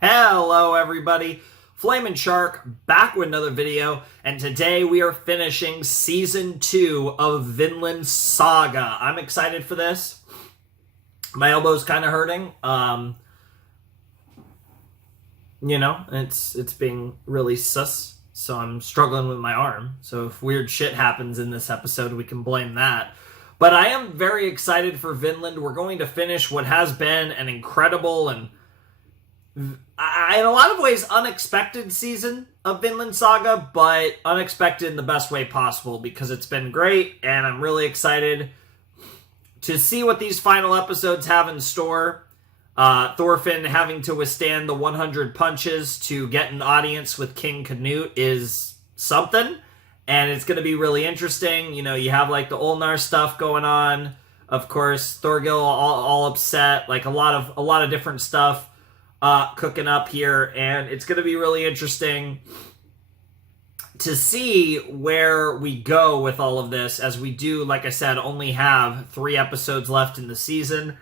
Hello everybody, Flamin' Shark back with another video, and today we are finishing Season 2 of Vinland Saga. I'm excited for this. My elbow's kind of hurting. It's being really sus, so I'm struggling with my arm. So if weird shit happens in this episode, we can blame that. But I am very excited for Vinland. We're going to finish what has been an incredible and in a lot of ways unexpected season of Vinland Saga, but unexpected in the best way possible because it's been great, and I'm really excited to see what these final episodes have in store. Thorfinn having to withstand the 100 punches to get an audience with King Canute is something, and it's going to be really interesting. You know, you have like the Olnar stuff going on, of course, Thorgil all upset, like a lot of different stuff cooking up here, and it's going to be really interesting to see where we go with all of this, as we do, like I said, only have 3 episodes left in the season.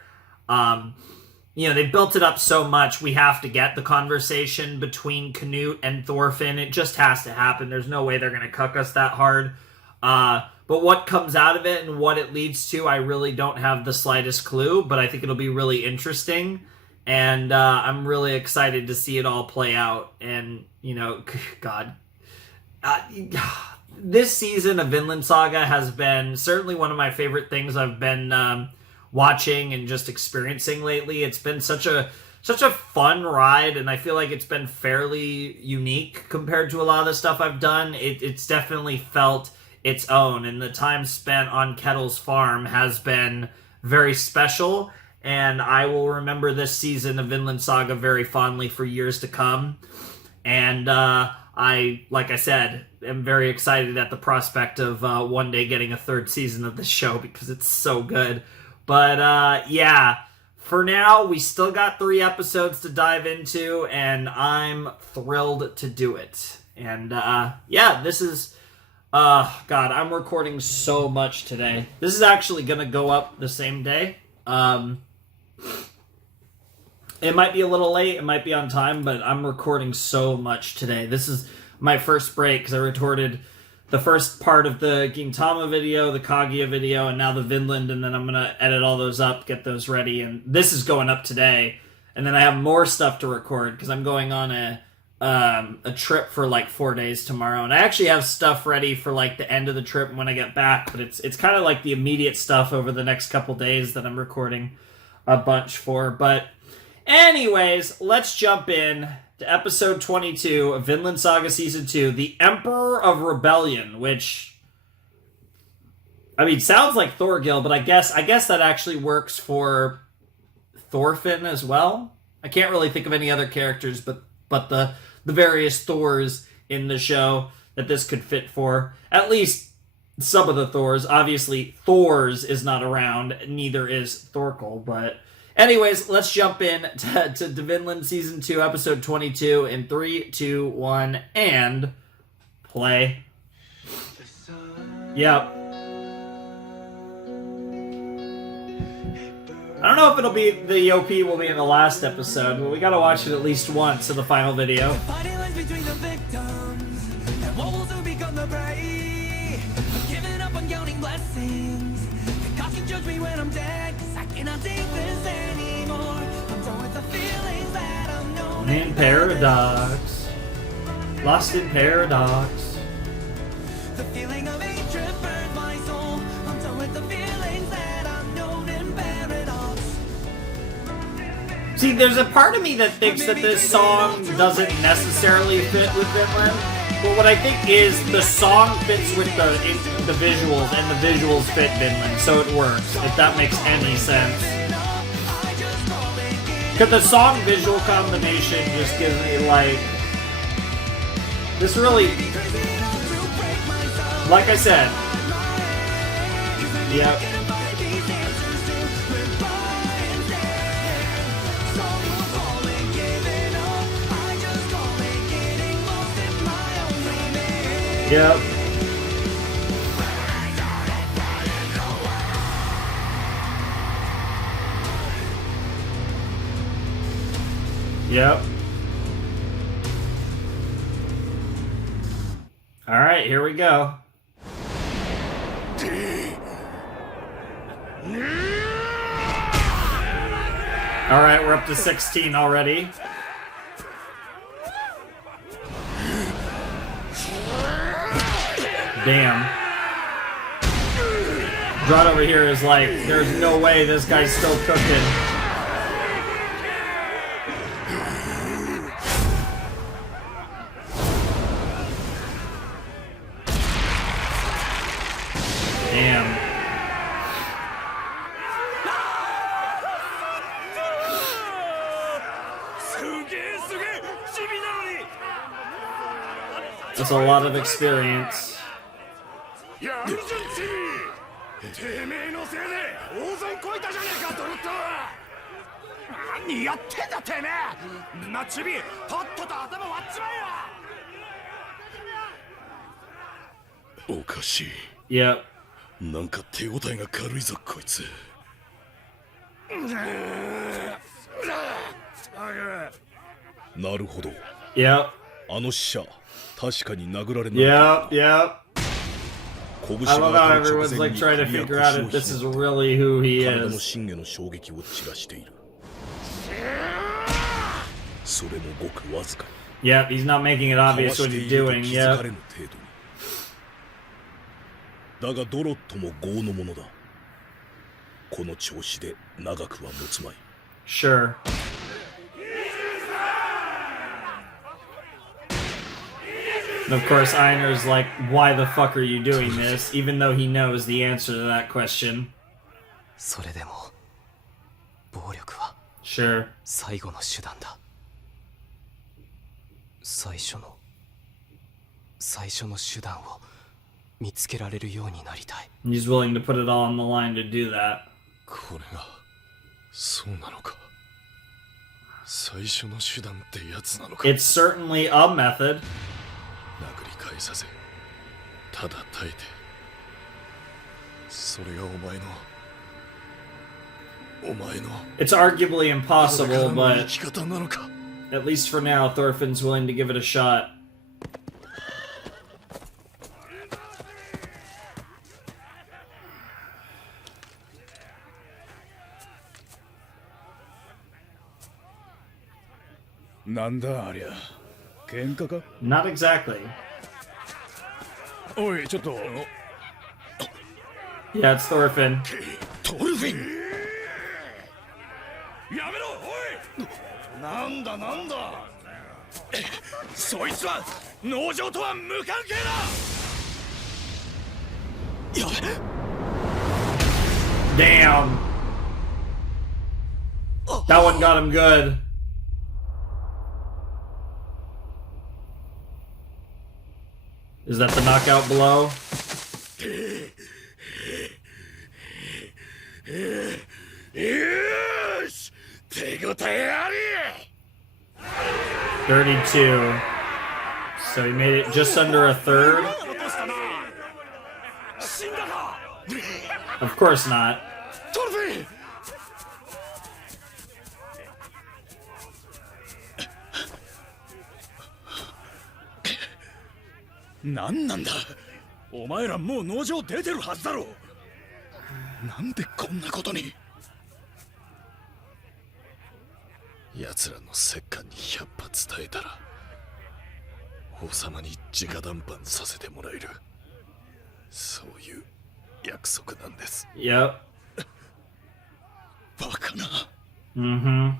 They built it up so much, we have to get the conversation between Canute and Thorfinn. It just has to happen. There's no way they're going to cuck us that hard. But what comes out of it and what it leads to, I really don't have the slightest clue, but I think it'll be really interesting. And I'm really excited to see it all play out. And, God. This season of Vinland Saga has been certainly one of my favorite things I've been watching and just experiencing lately. It's been such a fun ride, and I feel like it's been fairly unique compared to a lot of the stuff I've done. It's definitely felt its own, and the time spent on Kettle's farm has been very special. And I will remember this season of Vinland Saga very fondly for years to come. And like I said, am very excited at the prospect of one day getting a 3rd season of this show because it's so good. But for now, we still got 3 episodes to dive into, and I'm thrilled to do it. And this is... God, I'm recording so much today. This is actually going to go up the same day. It might be a little late, it might be on time, but I'm recording so much today. This is my first break because I recorded the first part of the Gintama video, the Kaguya video, and now the Vinland, and then I'm going to edit all those up, get those ready, and this is going up today. And then I have more stuff to record because I'm going on a trip for like 4 days tomorrow, and I actually have stuff ready for like the end of the trip when I get back, but it's kind of like the immediate stuff over the next couple days that I'm recording a bunch for. But anyways, let's jump in to episode 22 of Vinland Saga Season 2, The Emperor of Rebellion, which, sounds like Thorgil, but I guess that actually works for Thorfinn as well. I can't really think of any other characters but the various Thors in the show that this could fit for. At least some of the Thors. Obviously, Thors is not around, neither is Thorkel, but anyways, let's jump in to Vinland Season 2, Episode 22 in 3, 2, 1, and play. Yep. I don't know if the OP will be in the last episode, but we gotta watch it at least once in the final video. In paradox. Lost in paradox. The feeling of hatred burns my soul. I'm done with the feelings that I've known in paradox. See, there's a part of me that thinks that this song doesn't necessarily fit with Vinland, but what I think is the song fits with the visuals, and the visuals fit Vinland, so it works, if that makes any sense. Because the song-visual combination just gives me, like... This really... Like I said... Yep. Yep. Yep. All right, here we go. All right, we're up to 16 already. Damn. Drod over here is like, there's no way this guy's still cooking. Damn. That's a lot of experience. Yep. なんか手応えが軽いぞこいつ。なるほど。Yep. あの死者、確かに殴られな Yep. Yep. I love how everyone's like trying to figure out if this is really who he 体の is. 信玄の衝撃を散らしている。それもごくわずか。 Yep, he's not making it obvious what he's doing. 気づか Yep. れぬ程度に。だがドロットも業のものだ。この調子で長くは持つまい。 Sure. And of course, Einer's like, why the fuck are you doing this? Even though he knows the answer to that question. それでも暴力は Sure. 最後の手段だ。最初の手段を見つけられるようになりたい。 He's willing to put it all on the line to do that. これがそうなのか。最初の手段ってやつなのか。 It's certainly a method. 殴り返させ、ただ耐えて。それがお前の It's arguably impossible, 生 but き方なのか。 at least for now, Thorfinn's willing to give it a shot. Not Not exactly. おい、ちょっと。 Yeah, it's Thorfinn. トルフィン。やめろ、おい。なんだ。そいつは農場とは無関係だ。やべ。 Damn. That one got him good. Is that the knockout blow? よし、手応えあり。 32. So he made it just under a third? Of course not. トルフィン。なんなんだ。お前らもう農場出てるはずだろ。なんでこんなことに。奴らの折檻に100発伝えたら王様に直談判させてもらえる。そういう約束なんです。 Yep. バカな。 Mm-hmm.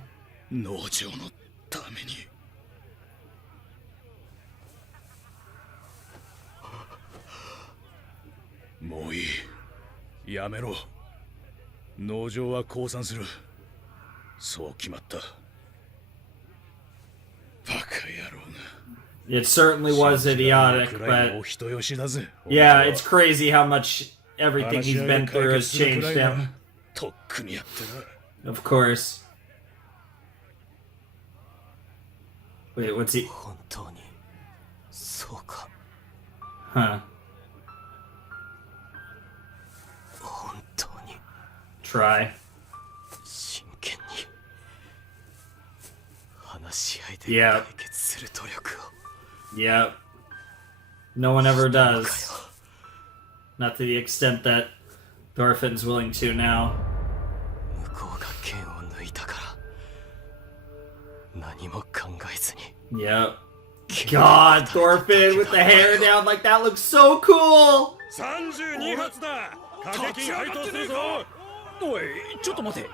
農場のために。もういい。やめろ。農場は降参する。そう決まった。バカ野郎な。 It certainly was idiotic, but yeah, it's crazy how much everything he's been through has changed him. Of course. Wait, what's he? 本当にそうか。 Huh. 本当に Try. 真剣に話し合いで Yeah. 解決する努力を。 Yep. No one ever does. Not to the extent that Thorfinn's willing to now. 向こうが剣を抜いたから何も考えずに Yep. God, Thorfinn with the hair down like that looks so cool! 32発だ。掛け金配当するぞ。おい、ちょっと待て。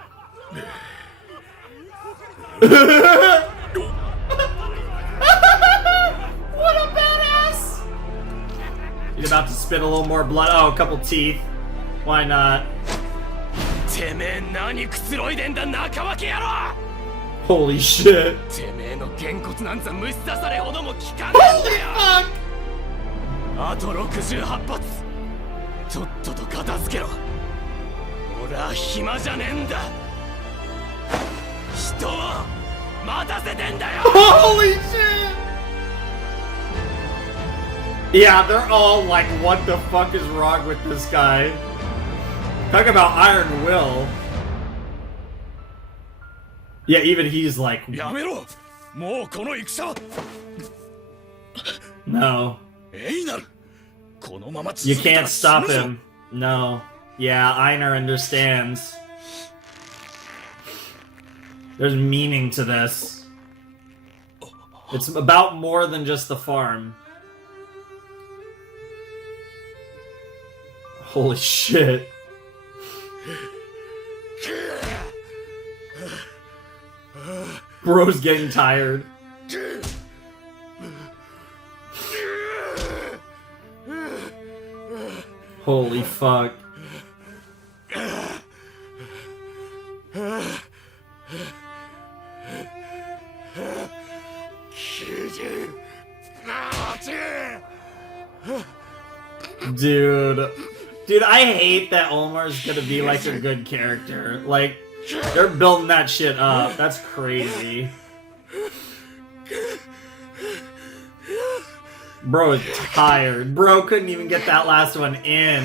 What a badass! He's about to spit a little more blood. Oh, a couple teeth. Why not? てめえ何くつろいでんだ中脇野郎。 Holy shit. てめえのげんこつなんざ虫刺されほども効かねえんだよ。 Fuck! あと68発。とっとと片付けろ。俺は暇じゃねえんだ。人を待たせてんだよ。 Holy shit! Yeah, they're all like, what the fuck is wrong with this guy? Talk about iron will. Yeah, even he's like, やめろ。もうこの戦は。 no. エイナル。このまま You 続けた can't ら死ぬ stop ぞ。 him. No. Yeah, Einar understands. There's meaning to this. It's about more than just the farm. Holy shit. Bro's getting tired. Holy fuck. Dude, I hate that Omar's gonna be like a good character. Like, they're building that shit up. That's crazy. Bro is tired. Bro couldn't even get that last one in.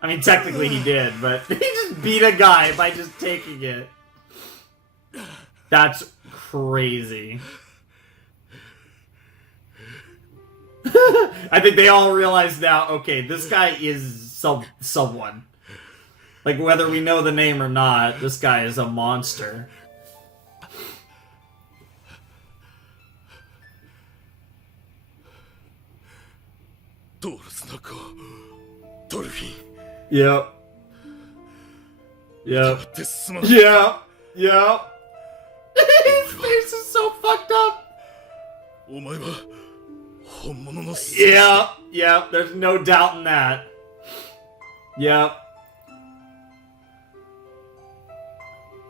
I mean, technically he did, but he just beat a guy by just taking it. That's crazy. I think they all realize now, okay, this guy is someone. Like, whether we know the name or not, this guy is a monster. Yep. Yep. Yep. Yep. His face is so fucked up. Yeah, yeah, there's no doubt in that. Yep.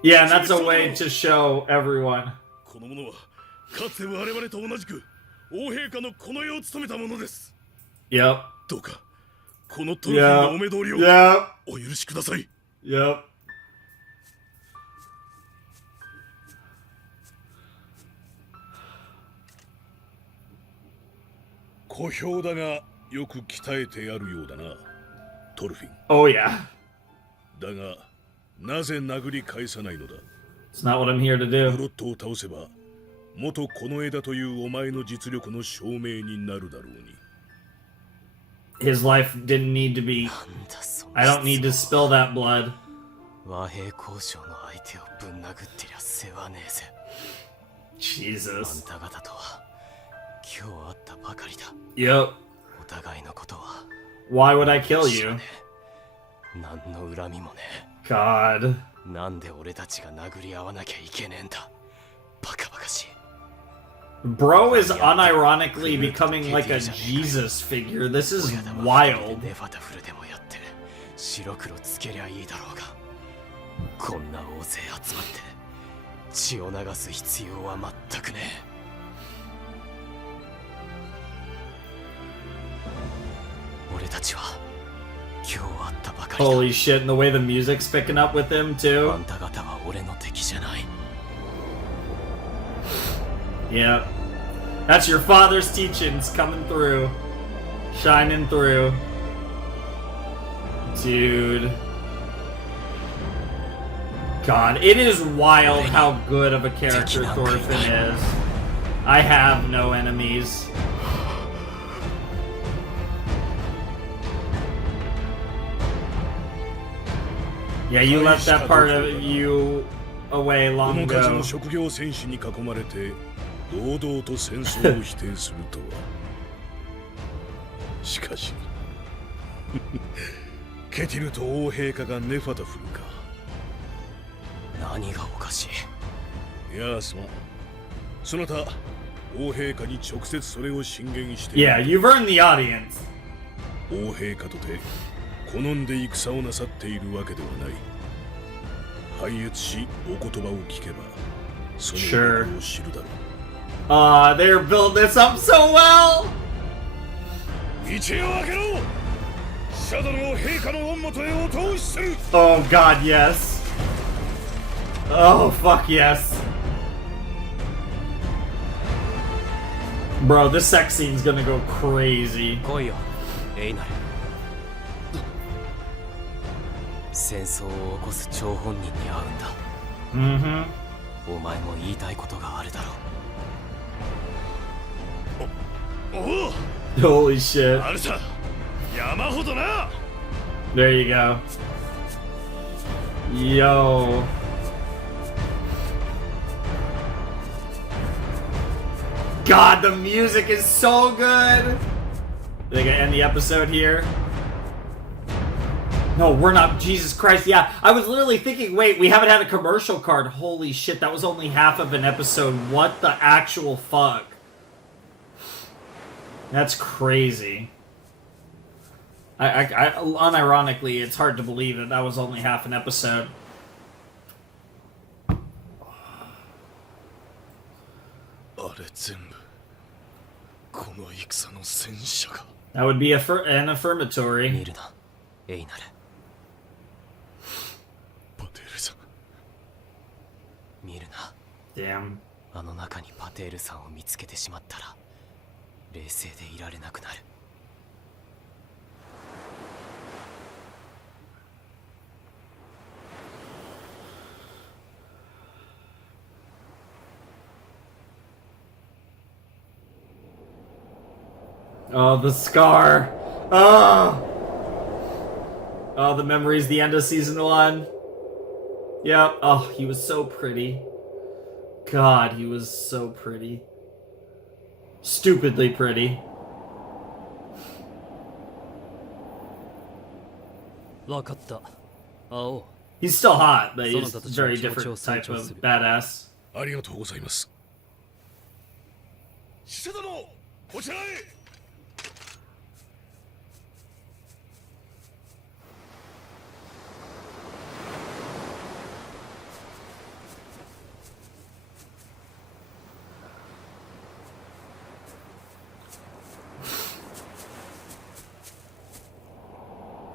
Yeah, and that's a way to show everyone. この者はかつて我々と同じく王陛下のこの世を務めたものです。 Yep. どうかこのトロフィーのお目通りを Yep. お許しください。 Yep. 小兵だがよく鍛えてやるようだな、トルフィン。 Oh yeah. だがなぜ殴り返さないのだ。 It's not what I'm here to ブ do. ロットを倒せば元この枝というお前の実力の証明になるだろうに。 His life didn't need to be. なんだその I don't need to spill that blood. 和平交渉の相手をぶん殴ってりゃ世話ねえぜ。 Jesus. あんた方とは今日会ったばかりだ。 Yep. お互いのことは Why would I kill 知ら you? ねえ。何の恨みもね God. え。なんで俺たちが殴り合わなきゃいけねえんだ。バカバカしい。 Bro is unironically becoming like a Jesus figure. This is 親玉 wild. ネファタフルでもやって白黒つけりゃいいだろうが、こんな大勢集まって血を流す必要は全くねえ。俺たちは今日会ったばかりだ。 Holy shit, and the way the music's picking up with him あ too. んた方は俺の敵じゃない。 Yeah. That's your father's teachings coming through. Shining through. Dude. God, it is wild how good of a character Thorfinn is. I have no enemies. Yeah, you left that part of you away こ long の価値 ago. の職業戦士に囲まれて堂々と戦争を否定するとはしかしケティルと王陛下がネファタフルか何がおかしい。いやすまんそなた王陛下に直接それを進言して Yeah, you've earned the audience. 王陛下とて好んで戦をなさっているわけではない拝謁しお言葉を聞けばそのことを知るだろう They're building this up so well! 道を開けろシャドルを陛下の恩元へお通しする Oh god, yes. Oh fuck yes. Bro, this sex scene's gonna go crazy. 来いよ、エイナル。戦争を起こす張本人に会うんだ。Mm-hmm. お前も言いたいことがあるだろう。おお Holy shit. あるさ山ほどな There you go. Yo. God, the music is so good. They gonna end the episode here? No, we're not. Jesus Christ. Yeah, I was literally thinking, wait, we haven't had a commercial card. Holy shit, that was only half of an episode. What the actual fuck? That's crazy. Unironically, it's hard to believe that that was only half an episode. あれ全部この戦の戦車が That would be an 見 affirmatory. るな、エイナル。パテールさん見るな。 Damn. あの中にパテールさんを見つけてしまったら冷静でいられなくなる。Oh, the scar. Oh. Oh, the memories, the end of season 1. Yep. Oh, he was so pretty. God, he was so pretty. Stupidly pretty. わかった。青。 He's still hot, but he's a very different type of badass. ありがとうございます使者殿こちらへ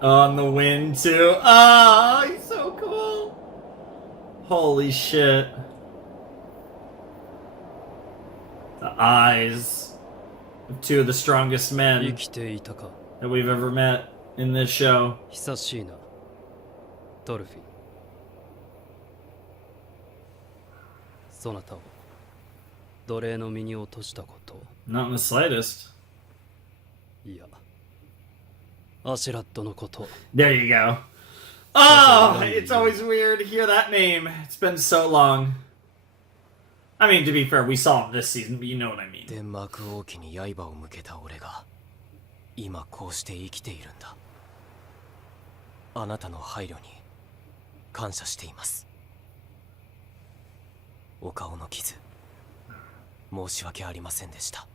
On the wind, too. Ah, he's so cool. Holy shit. The eyes of two of the strongest 生 men きていたか。 that we've ever met in this show. 久しいな。トルフィン。そなたを奴隷の身に落としたこと。 Not in the slightest. いや。アシュラットのこと。 There you go. Oh, it's always weird to hear that name. It's been so long. I mean, to be fair, we saw him this season, but you know what I mean. デンマーク王家に刃を向けた俺が今こうして生きているんだ。あなたの配慮に感謝しています。お顔の傷申し訳ありませんでした。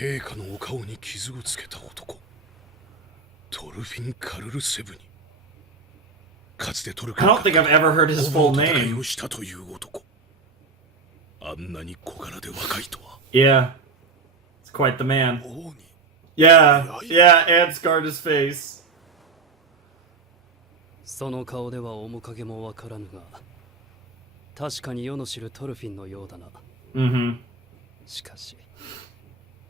陛下のお顔に傷をつけた男トルフィン・カルルセブにかつてトルク I don't think I've ever heard his full 戦い name. をしたという男あんなに小柄で若いとは Yeah. It's quite the man. 王に Yeah, yeah, and scarred his face. その顔では面影もわからぬが、確かに世の知るトルフィンのようだな。Mm-hmm. しかし、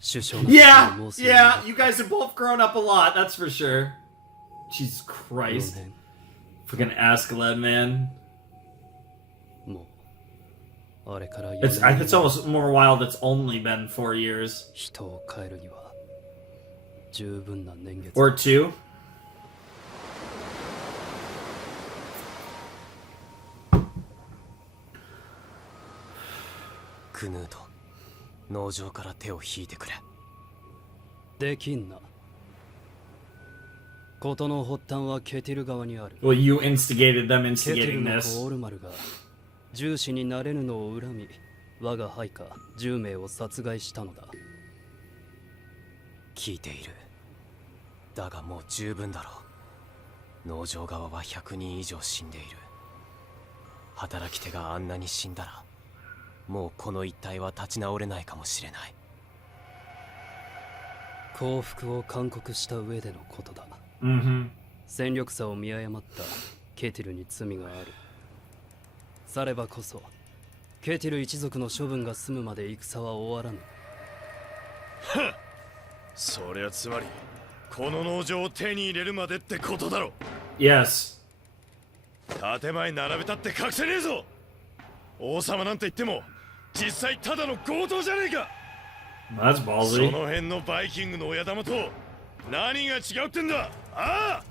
首相の Yeah, ことを申すような yeah, you guys have both grown up a lot, that's for sure. Jesus Christ. 4年 Freaking Askeladd, man. もうあれから4 It's 年 it's almost more wild it's only been 4 years. 人を変えるには十分な年月 Or 2. クヌート、農場から手を引いてくれ。できんな。事の発端はケティル側にある。 Well, you instigated them ケテル instigating の this. 子オルマルが重視になれぬのを恨み、我が配下10名を殺害したのだ。聞いている。だがもう十分だろう。農場側は100人以上死んでいる。働き手があんなに死んだら、もうこの一帯は立ち直れないかもしれない。降伏を勧告した上でのことだ。Mm-hmm. 戦力差を見誤ったケティルに罪がある。さればこそケティル一族の処分が済むまで戦は終わらぬ。そりゃつまりこの農場を手に入れるまでってことだろ。 Yes. 建前並べたって隠せねえぞ。王様なんて言っても実際ただの強盗じゃねえか。 That's そ ballsy. の辺のバイキングの親玉と何が違うってんだ。ああ、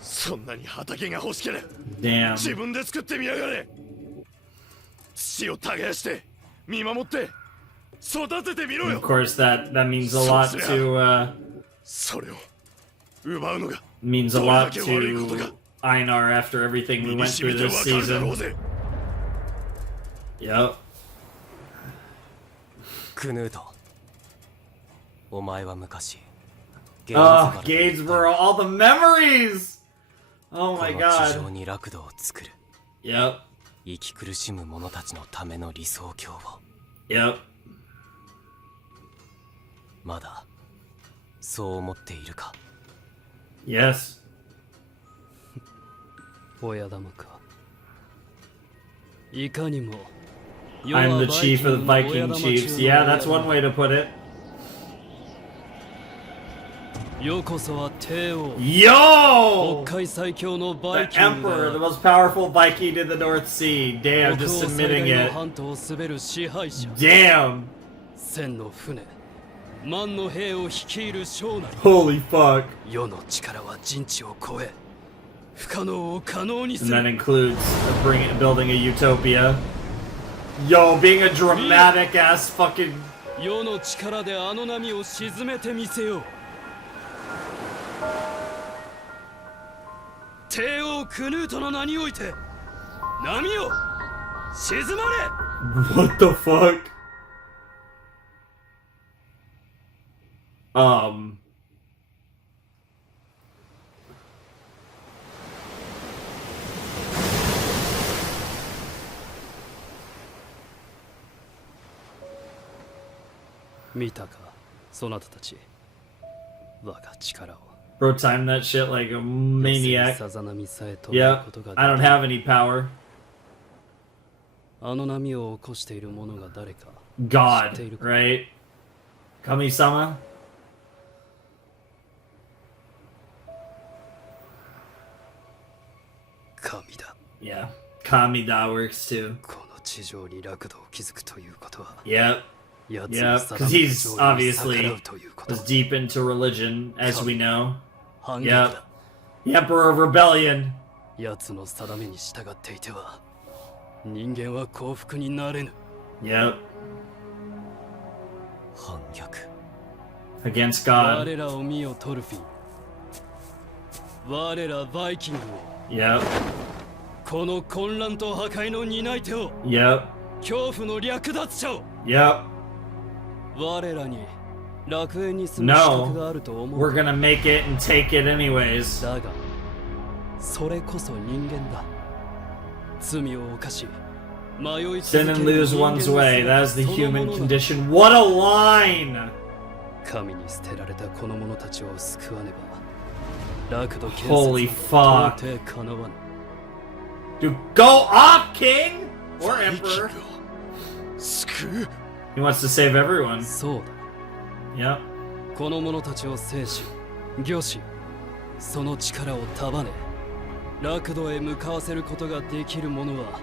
そんなに畑が欲しければ自 Damn. 分で作ってみやがれ。土を耕して見守って育ててみろ Of よ。 course, that means a lot to それを奪うのが means a lot to Einar after everything we 身に went 染 through みて this わかるだろ season. うぜ。 Yep. クヌート、お前は昔 Oh, Gainsborough, all the memories! Oh こ my の地上 god. に楽土を作る。 Yep. 生き苦しむ者たちのための理想郷を。 Yep. まだそう思っているか。 Yes. 親玉か。いかにも I'm the chief of the Viking chiefs. Yeah, that's one way to put it. よこそは帝王 Yo! 北海最強のバ The イキング Emperor, the だ。 most powerful Viking in the North Sea. Damn, 北 just 欧最 submitting 大の it. 半島を滑る支配者。 Damn. 千の船、万の兵を率いる将なり。 Holy fuck. 世の力は人知を超え、不可能を可能にす And that る。 includes building a utopia. Yo, being a dramatic ass fucking. 世の力であの波を沈めてみせよう。帝王クヌートの名において波を沈まれ。 What the fuck?「見たか、そなたたち。我が力を。 Bro, time that shit like a maniac. さざ波さえ止める Yep. ことが I don't できる。 have any power. あの波を起こしている者が誰か。 God, 知っているか。 right? Kami-sama? 神だ。 Yeah. Kamida works too. この地上に楽土を築くということは、 Yep. 奴 Yeah, の 'cause 定め he's た上に逆 obviously らうということ Was deep into religion, as we know. 反逆 Yep. だ。 The Emperor of Rebellion. 奴の定めに従っていては人間は幸福になれぬ。 Yep. 反逆。 Against God. 我らを見よトルフィン。我らバイキングを、 Yep. この混乱と破壊の担い手を、 Yep. 恐怖の略奪者を。 Yep. 我らに楽園に住む資 No. 格があると思 We're う。 gonna make it and take it anyways. だがそれこそ人間だ。罪を犯し迷い続け Sin る and 人 lose 間の one's 姿 way. That is the その human ものだ。 condition. What a line! 神に捨てられたこの者たちを救わねば楽土建設 Holy は fuck. 到底かなわぬ。 Dude, go off, King! Or バイキン Emperor. グを救う。 He wants to save everyone. そうだ。 Yep. この者たちを制し御し、その力を束ね楽土へ向かわせることができる者は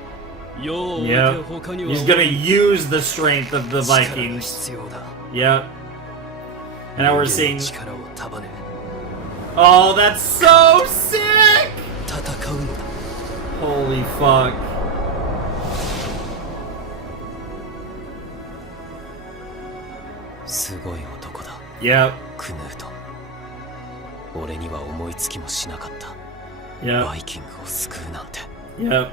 世を置いて Yep. 他には He's gonna use the strength of the 力が Vikings. 必要だ。 Yep. And now we're 人間 seeing. の力を束ね Oh, that's so sick! 戦うのだ。 Holy fuck. すごい男だ Yep. クヌート。俺には思いつきもしなかった。 Yep. バイキングを救うなんて。 Yep.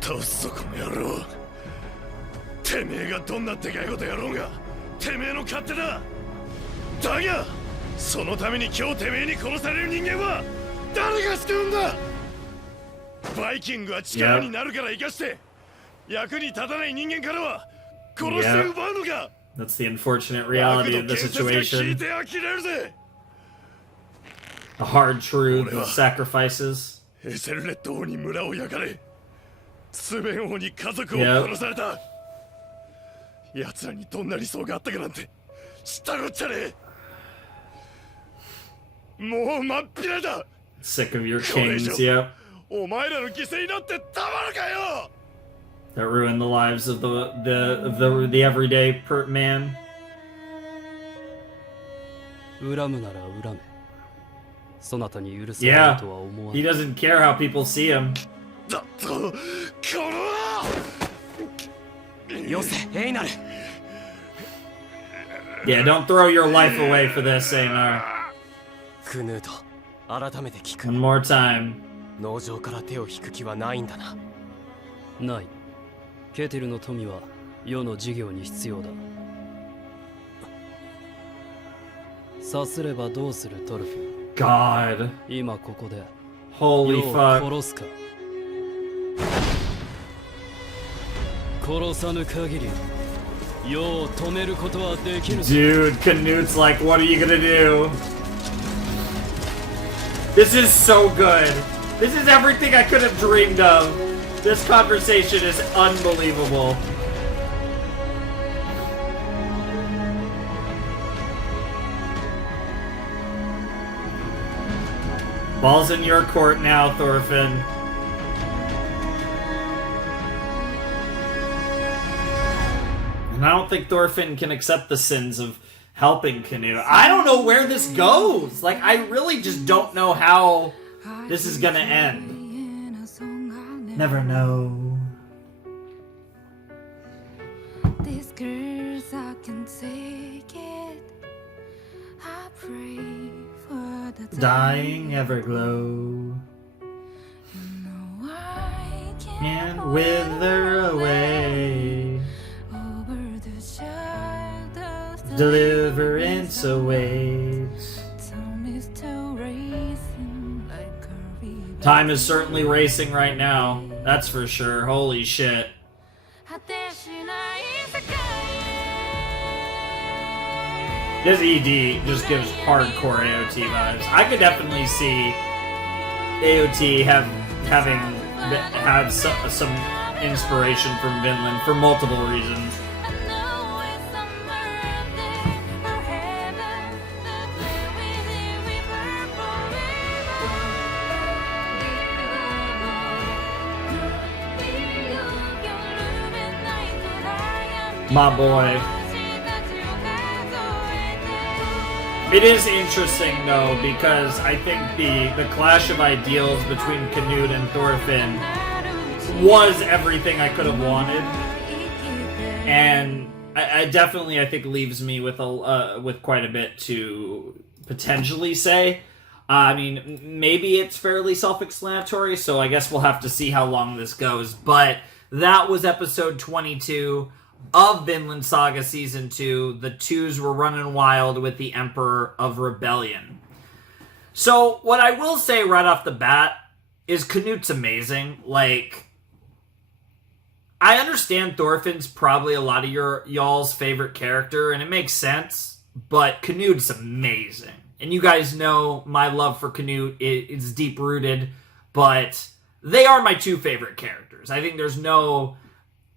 倒すぞこの野郎。てめえがどんなでかいことやろうがてめえの勝手だ。だがそのために今日てめえに殺される人間は誰が救うんだ。バイキングは力になるから生かして役に立たない人間からは殺して奪うのか。 That's the unfortunate reality of the situation. The hard truth of sacrifices. エセルレッド王に村を焼かれスベン王に家族を殺された。奴らにどんな理想があったかなんて知ったこっちゃねえ。もう真っ平だ。 Sick of your kings, yep. お前らの犠牲になってたまるかよ。 That ruin the lives of the everyday man. 恨むなら恨め。そなたに許されるとは思わ He ない。 doesn't care how people see him. だとこのよせ、エイナル。 Yeah, don't throw your life away for this, Einar. クヌート、改めて聞く。 One more time. 農場から手を引く気はないんだな。ない。ケテルの富は世の事業に必要だ。さすればどうするトルフィン。 God. 今ここで Holy 世を fuck. 殺すか。殺さぬ限り世を止めることはできる。 Dude, Canute like, what are you gonna do? This is so good. This is everything I could have dreamed of. This conversation is unbelievable. Ball's in your court now, Thorfinn. And I don't think Thorfinn can accept the sins of helping Canute. I don't know where this goes. Like, I really just don't know how this is gonna end. Never know. These girls, I can take it. I pray for the Dying everglow No, I can wither away. over the shadows. Deliverance awaits. Time is still racing like a river. Time is certainly racing right now. That's for sure. Holy shit. 果てしない世界へ This ED just gives hardcore AOT vibes. I could definitely see AOT having had some inspiration from Vinland for multiple reasons. I know it's summer and then our heaven the blue with forever. My boy. It is interesting though, because I think the clash of ideals between Canute and Thorfinn was everything I could have wanted, and I definitely I think leaves me with quite a bit to potentially say. I mean, maybe it's fairly self-explanatory, so I guess we'll have to see how long this goes. But that was episode 22 of Vinland Saga Season 2. The twos were running wild with the Emperor of Rebellion. So, what I will say right off the bat is Canute's amazing. Like, I understand Thorfinn's probably a lot of y'all's favorite character, and it makes sense, but Canute's amazing. And you guys know my love for Canute is deep-rooted, but they are my two favorite characters. I think there's no...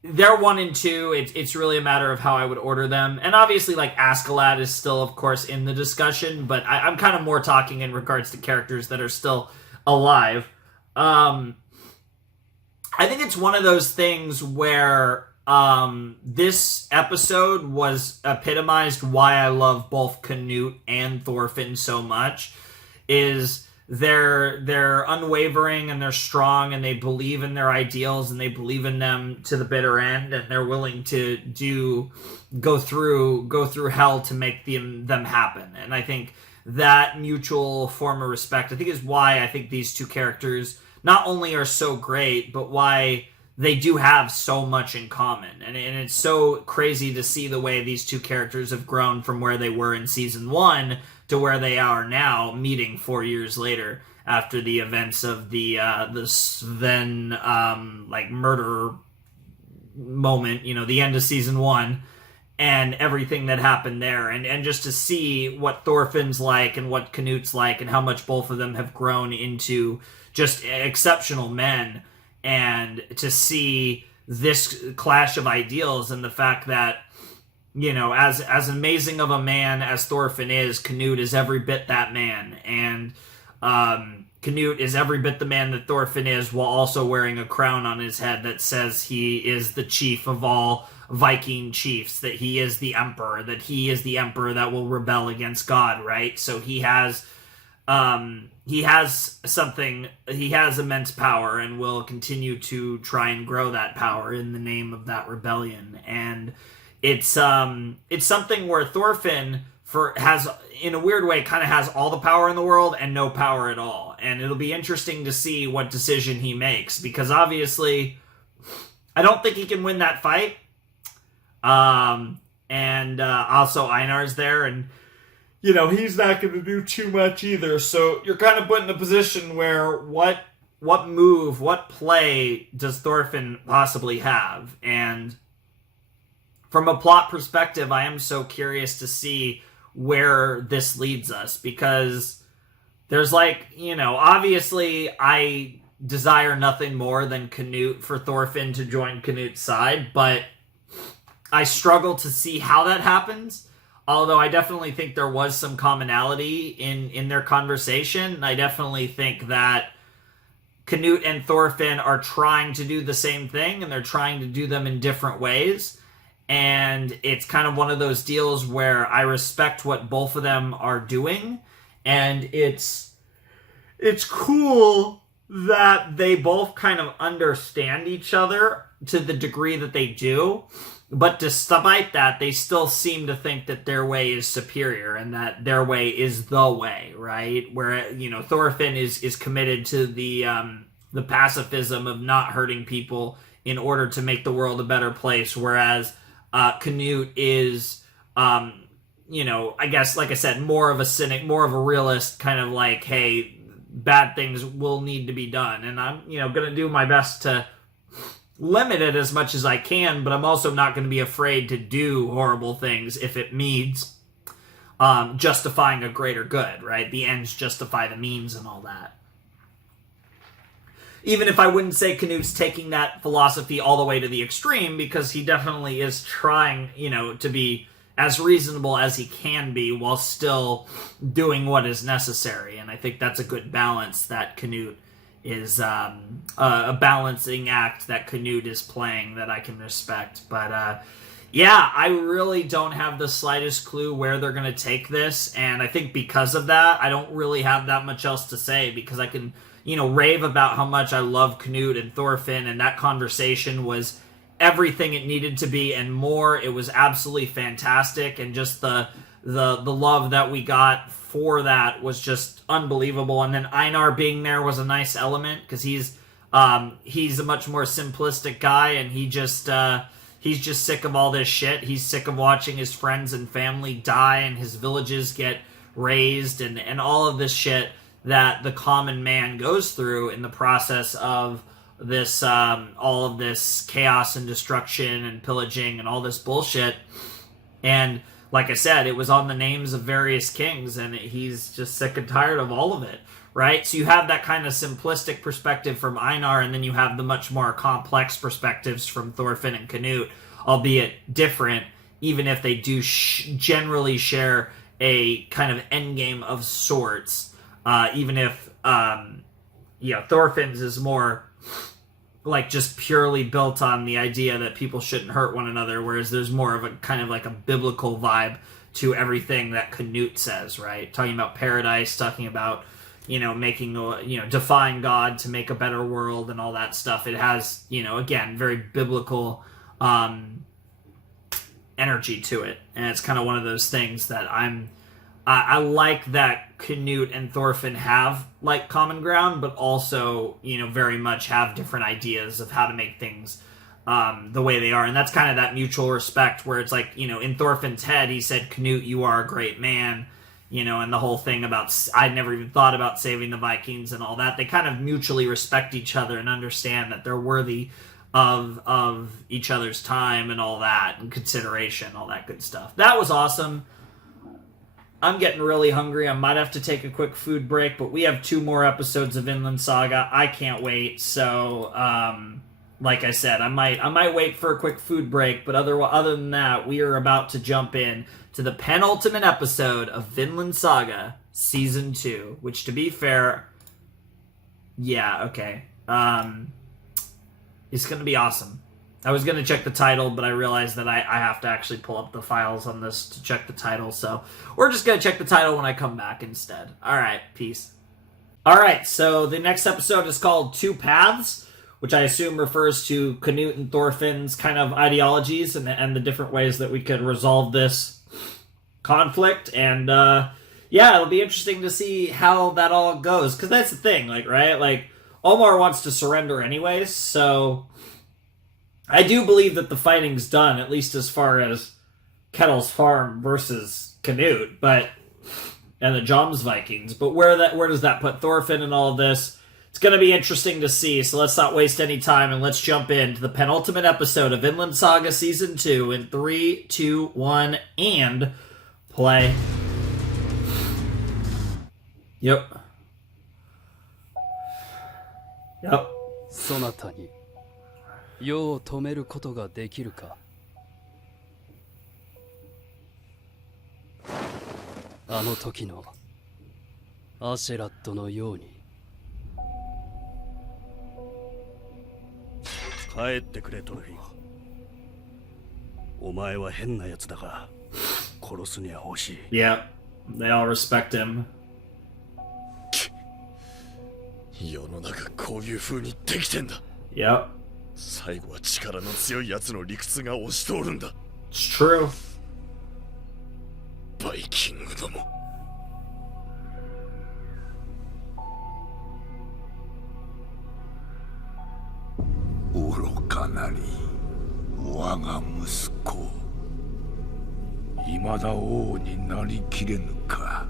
They're 1 and 2. It's really a matter of how I would order them. And obviously, like, Askeladd is still, of course, in the discussion, but I'm kind of more talking in regards to characters that are still alive. I think it's one of those things where this episode was epitomized why I love both Canute and Thorfinn so much, is they're unwavering and they're strong and they believe in their ideals and they believe in them to the bitter end, and they're willing to go through hell to make them happen. And I think that mutual form of respect, I think, is why I think these two characters not only are so great, but why they do have so much in common. And it's so crazy to see the way these two characters have grown from where they were in season 1 to where they are now, meeting 4 years later after the events of the Sven murder moment, the end of season 1 and everything that happened there, and just to see what Thorfinn's like and what Knut's like and how much both of them have grown into just exceptional men, and to see this clash of ideals and the fact that, as amazing of a man as Thorfinn is, Knut is every bit that man. And Knut is every bit the man that Thorfinn is, while also wearing a crown on his head that says he is the chief of all Viking chiefs, that he is the emperor that will rebel against God, right? So he has immense power and will continue to try and grow that power in the name of that rebellion. And it's something where Thorfinn has, in a weird way, kind of has all the power in the world and no power at all. And it'll be interesting to see what decision he makes, because obviously I don't think he can win that fight. Also Einar's there, and he's not going to do too much either. So you're kind of put in a position where what play does Thorfinn possibly have? And from a plot perspective, I am so curious to see where this leads us, because there's obviously I desire nothing more than Knut for Thorfinn to join Knut's side, but I struggle to see how that happens. Although I definitely think there was some commonality in their conversation. I definitely think that Knut and Thorfinn are trying to do the same thing, and they're trying to do them in different ways. And it's kind of one of those deals where I respect what both of them are doing. And it's cool that they both kind of understand each other to the degree that they do. But despite that, they still seem to think that their way is superior and that their way is the way, right? Where, Thorfinn is committed to the pacifism of not hurting people in order to make the world a better place, whereas Knut is, I guess, like I said, more of a cynic, more of a realist, kind of like, hey, bad things will need to be done. And I'm, going to do my best to limit it as much as I can, but I'm also not going to be afraid to do horrible things if it means justifying a greater good, right? The ends justify the means and all that. Even if I wouldn't say Knut's taking that philosophy all the way to the extreme, because he definitely is trying, to be as reasonable as he can be while still doing what is necessary. And I think that's a good balance that Knut is a balancing act that Knut is playing that I can respect. But I really don't have the slightest clue where they're going to take this, and I think because of that, I don't really have that much else to say, because I can, rave about how much I love Knut and Thorfinn, and that conversation was everything it needed to be and more. It was absolutely fantastic, and just the love that we got for that was just unbelievable. And then Einar being there was a nice element, because he's a much more simplistic guy, and he's just sick of all this shit. He's sick of watching his friends and family die and his villages get razed and all of this shit that the common man goes through in the process of this all of this chaos and destruction and pillaging and all this bullshit. And like I said, it was on the names of various kings, and he's just sick and tired of all of it, right? So you have that kind of simplistic perspective from Einar, and then you have the much more complex perspectives from Thorfinn and Knut, albeit different, even if they do generally share a kind of endgame of sorts, even if, Thorfinn's is more like just purely built on the idea that people shouldn't hurt one another, whereas there's more of a kind of like a biblical vibe to everything that Knut says, right? Talking about paradise, talking about, making defying God to make a better world and all that stuff. It has, again, very biblical energy to it, and it's kind of one of those things that I like that Canute and Thorfinn have like common ground, but also very much have different ideas of how to make things the way they are, and that's kind of that mutual respect where it's like in Thorfinn's head he said, Canute, you are a great man, and the whole thing about I'd never even thought about saving the Vikings and all that. They kind of mutually respect each other and understand that they're worthy of each other's time and all that, and consideration, all that good stuff. That was awesome. I'm getting really hungry. I might have to take a quick food break, but we have 2 more episodes of Vinland Saga. I can't wait. So, like I said, I might wait for a quick food break, but other than that, we are about to jump in to the penultimate episode of Vinland Saga Season 2, which, to be fair, yeah, okay. It's going to be awesome. I was going to check the title, but I realized that I have to actually pull up the files on this to check the title, so we're just going to check the title when I come back instead. Alright, peace. Alright, so the next episode is called Two Paths, which I assume refers to Canute and Thorfinn's kind of ideologies and the different ways that we could resolve this conflict, and yeah, it'll be interesting to see how that all goes, because that's the thing, right? Omar wants to surrender anyways, so I do believe that the fighting's done, at least as far as Kettle's Farm versus Canute, and the Joms Vikings. But where does that put Thorfinn in all of this? It's going to be interesting to see, so let's not waste any time, and let's jump into the penultimate episode of Vinland Saga Season 2 in 3, 2, 1, and play. Yep. そなたに世を止めることができるか。あの時のアシェラットのように。帰ってくれトルフィン。お前は変なやつだが殺すには惜しい。 Yep. They all respect him. 世の中こういう風にできてんだ。 Yep. 最後は力の強いやつの理屈が押し通るんだ。 It's true. バイキングども。愚かなり我が息子、未だ王になりきれぬか。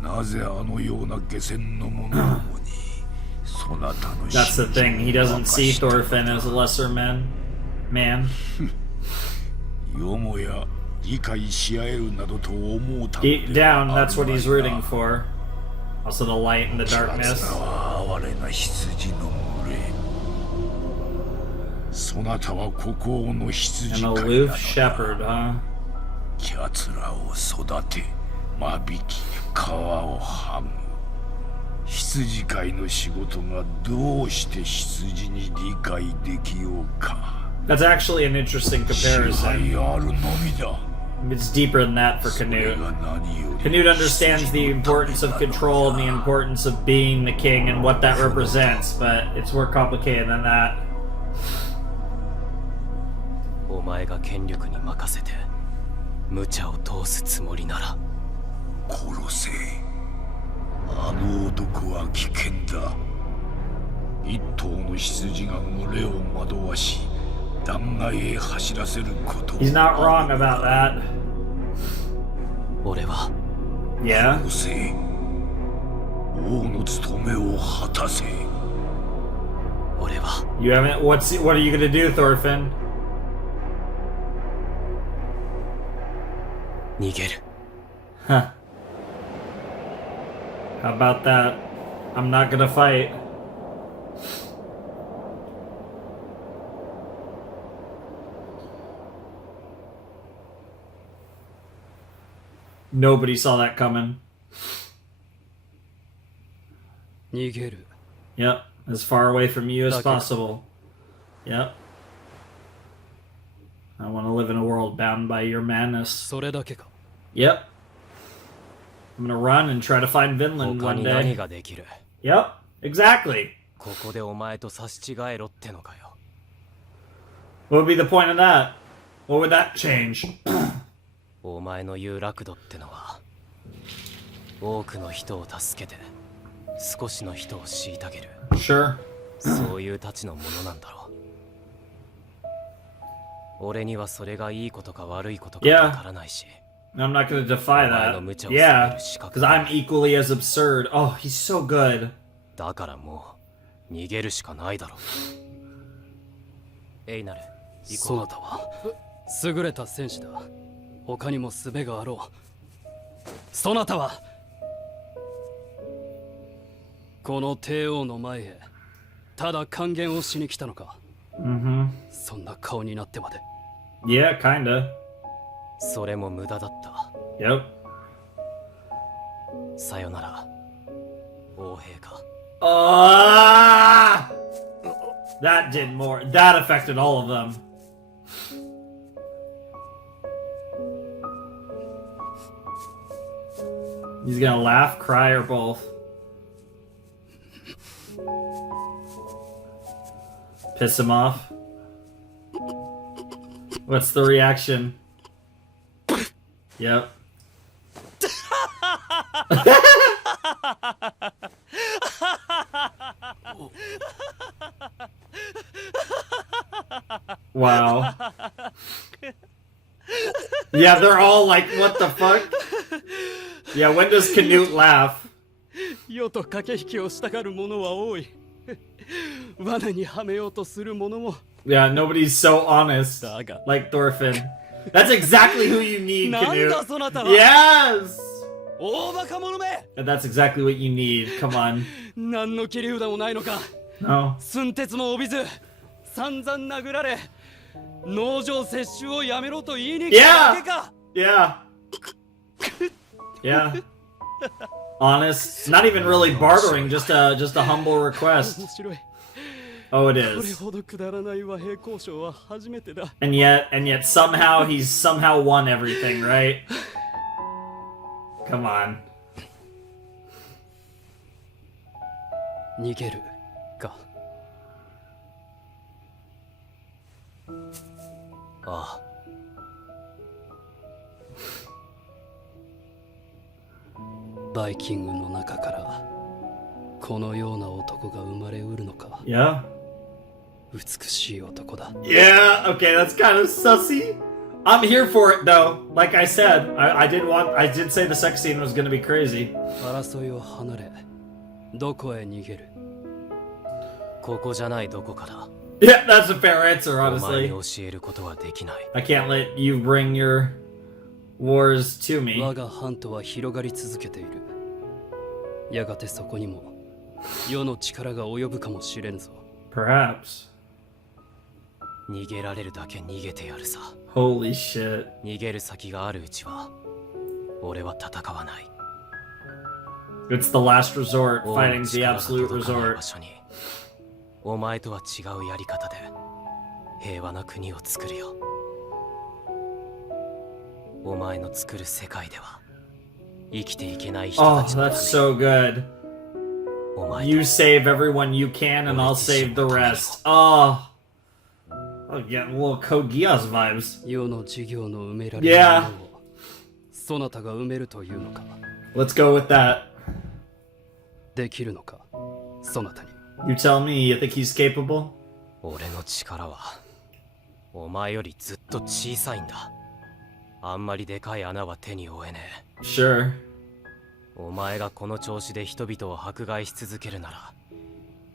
なぜあのような下船の者どもにそなたの That's the thing. He doesn't see Thorfinn as a lesser man. よもや理解し合えるなどと思うたの Deep では down, that's what he's rooting for. Also the light and the 奴 darkness. らは哀れな羊の群れ。そなたは孤高の An 羊飼いな aloof のだ。 shepherd, huh? 奴らを育て間引き皮を剥ぐ。羊飼いの仕事がどうして羊に理解できようか。 That's actually an interesting 支 comparison. 配あるのみだ。 It's deeper than that for それ Canute. が何より Canute understands the importance of control and the importance of being the king and what that represents, but it's more complicated than that. お前が権力に任せて無茶を通すつもりなら殺せ。あの男は危険だ。一頭の羊が群れを惑わし断崖へ走らせること。 He's not wrong about that. 俺は Yeah? 殺せ。王の務めを果たせ。俺は You haven't. What are you gonna do, Thorfinn? 逃げる。 Huh. How about that? I'm not gonna fight. Nobody saw that coming. 逃げる。 Yep. As far away from you as Okay. possible. Yep. I want to live in a world bound by your madness. それだけか。 Yep. I'm gonna run and try to find Vinland 他 one に何 day. ができる？ Yep, exactly. ここでお前と差し違えろってのかよ。 What would be the point of that? What would that change? お前の言う楽土ってのは多くの人を助けて少しの人を虐げる Sure. そういうたちのものなんだろう。俺にはそれがいいことか悪いことかわからないし。 I'm not gonna defy that. Yeah, because I'm equally as absurd. Oh, he's so good. だからもう逃げるしかないだろう。エイナル、行こう。そなたは優れた戦士だ。他にも術があろう。そなたはこの帝王の前へただ還元をしに来たのか。そんな顔になってまで。 Yeah, kinda. それも無駄だった。 Yep. さよなら、王陛下。 Ah! That did more. That affected all of them. He's gonna laugh, cry, or both. Piss him off. What's the reaction? Yep. Wow. Yeah, they're all like, what the fuck? Yeah, when does Canute laugh? 世と駆け引きをしたがる者は多い。罠にはめようとする者も。 Yeah, nobody's so honest. Like Thorfinn. That's exactly who you need, なん Canute. だそなたは。 Yes! 大バカ者め。 And that's exactly what you need. Come on. 何の切り札もないのか。 No. 寸鉄も帯びず、散々殴られ、農場接種をやめろと言いに来ただけか。 Yeah. Yeah. Honest. Not even really bartering, just a humble request. 面白い。 Oh, it これ is. ほどくだらない和平交渉は初めてだ。 And yet somehow he's somehow won everything, right? Come on. 逃げるか。ああ、バイキングの中からこのような男が生まれうるのか。 Yeah. 美しい男だ。 Yeah, okay, that's kind of sussy. I'm here for it though. Like I said, I did say the sex scene was gonna be crazy. 争いを離れ、どこへ逃げる。ここじゃないどこかだ。 Yeah, that's a fair answer, お前に honestly. 教えることはできない。 I can't let you bring your wars to me. 我が藩とは広がり続けている。やがてそこにも世の力が及ぶかもしれんぞ。 Perhaps. 逃げられるだけ逃げてやるさ。 Holy shit. 逃げる先があるうちは俺は戦わない。 It's the last resort. 王の Fighting's the 力が absolute 届かない resort. 場所にお前とは違うやり方で平和な国を作るよ。お前の作る世界では生きていけない人 Oh, たちのた that's め so good. お前 You と save everyone you can, and I'll save the rest. Oh. Oh, yeah, little Code Geass vibes. 世の事業の埋められる Yeah. ものをそなたが埋めるというのか。 Let's go with that. できるのか、そなたに。 You tell me, you think he's capable? 俺の力はお前よりずっと小さいんだ。あんまりでかい穴は手に負えねえ。 Sure. お前がこの調子で人々を迫害し続けるなら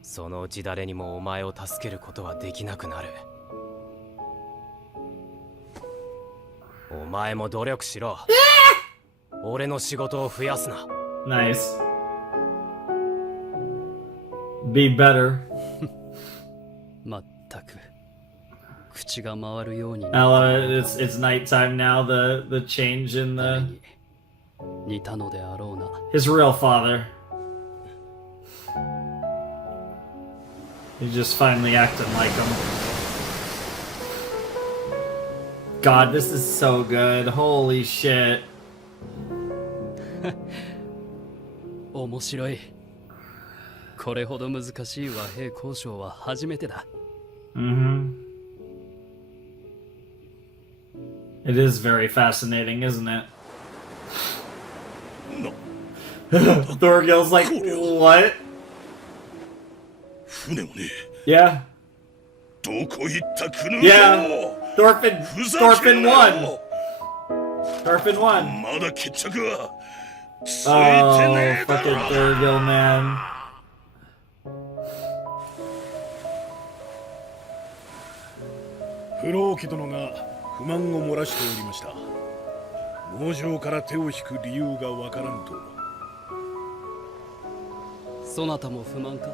そのうち誰にもお前を助けることはできなくなる。お前も努力しろ。俺の仕事を増やすな。 Nice. Be better. まったく口が回るように It's nighttime now. The change in 誰 the に似たのであろうな。 his real father. He's just finally acting like him. God, this is so good. Holy shit. 面白い。これほど難しい和平交渉は初めてだ。It is very fascinating, isn't it? Thorgil's like, what? 船もね Yeah. どこ行ったクヌー Yeah. ト Thorfinn won. Thorfinn won. まだ決着はついて Oh, ねえだ fucking ろ Thorgil, man. 不老家殿が不満を漏らしておりました。農場から手を引く理由がわからんと。そなたも不満か？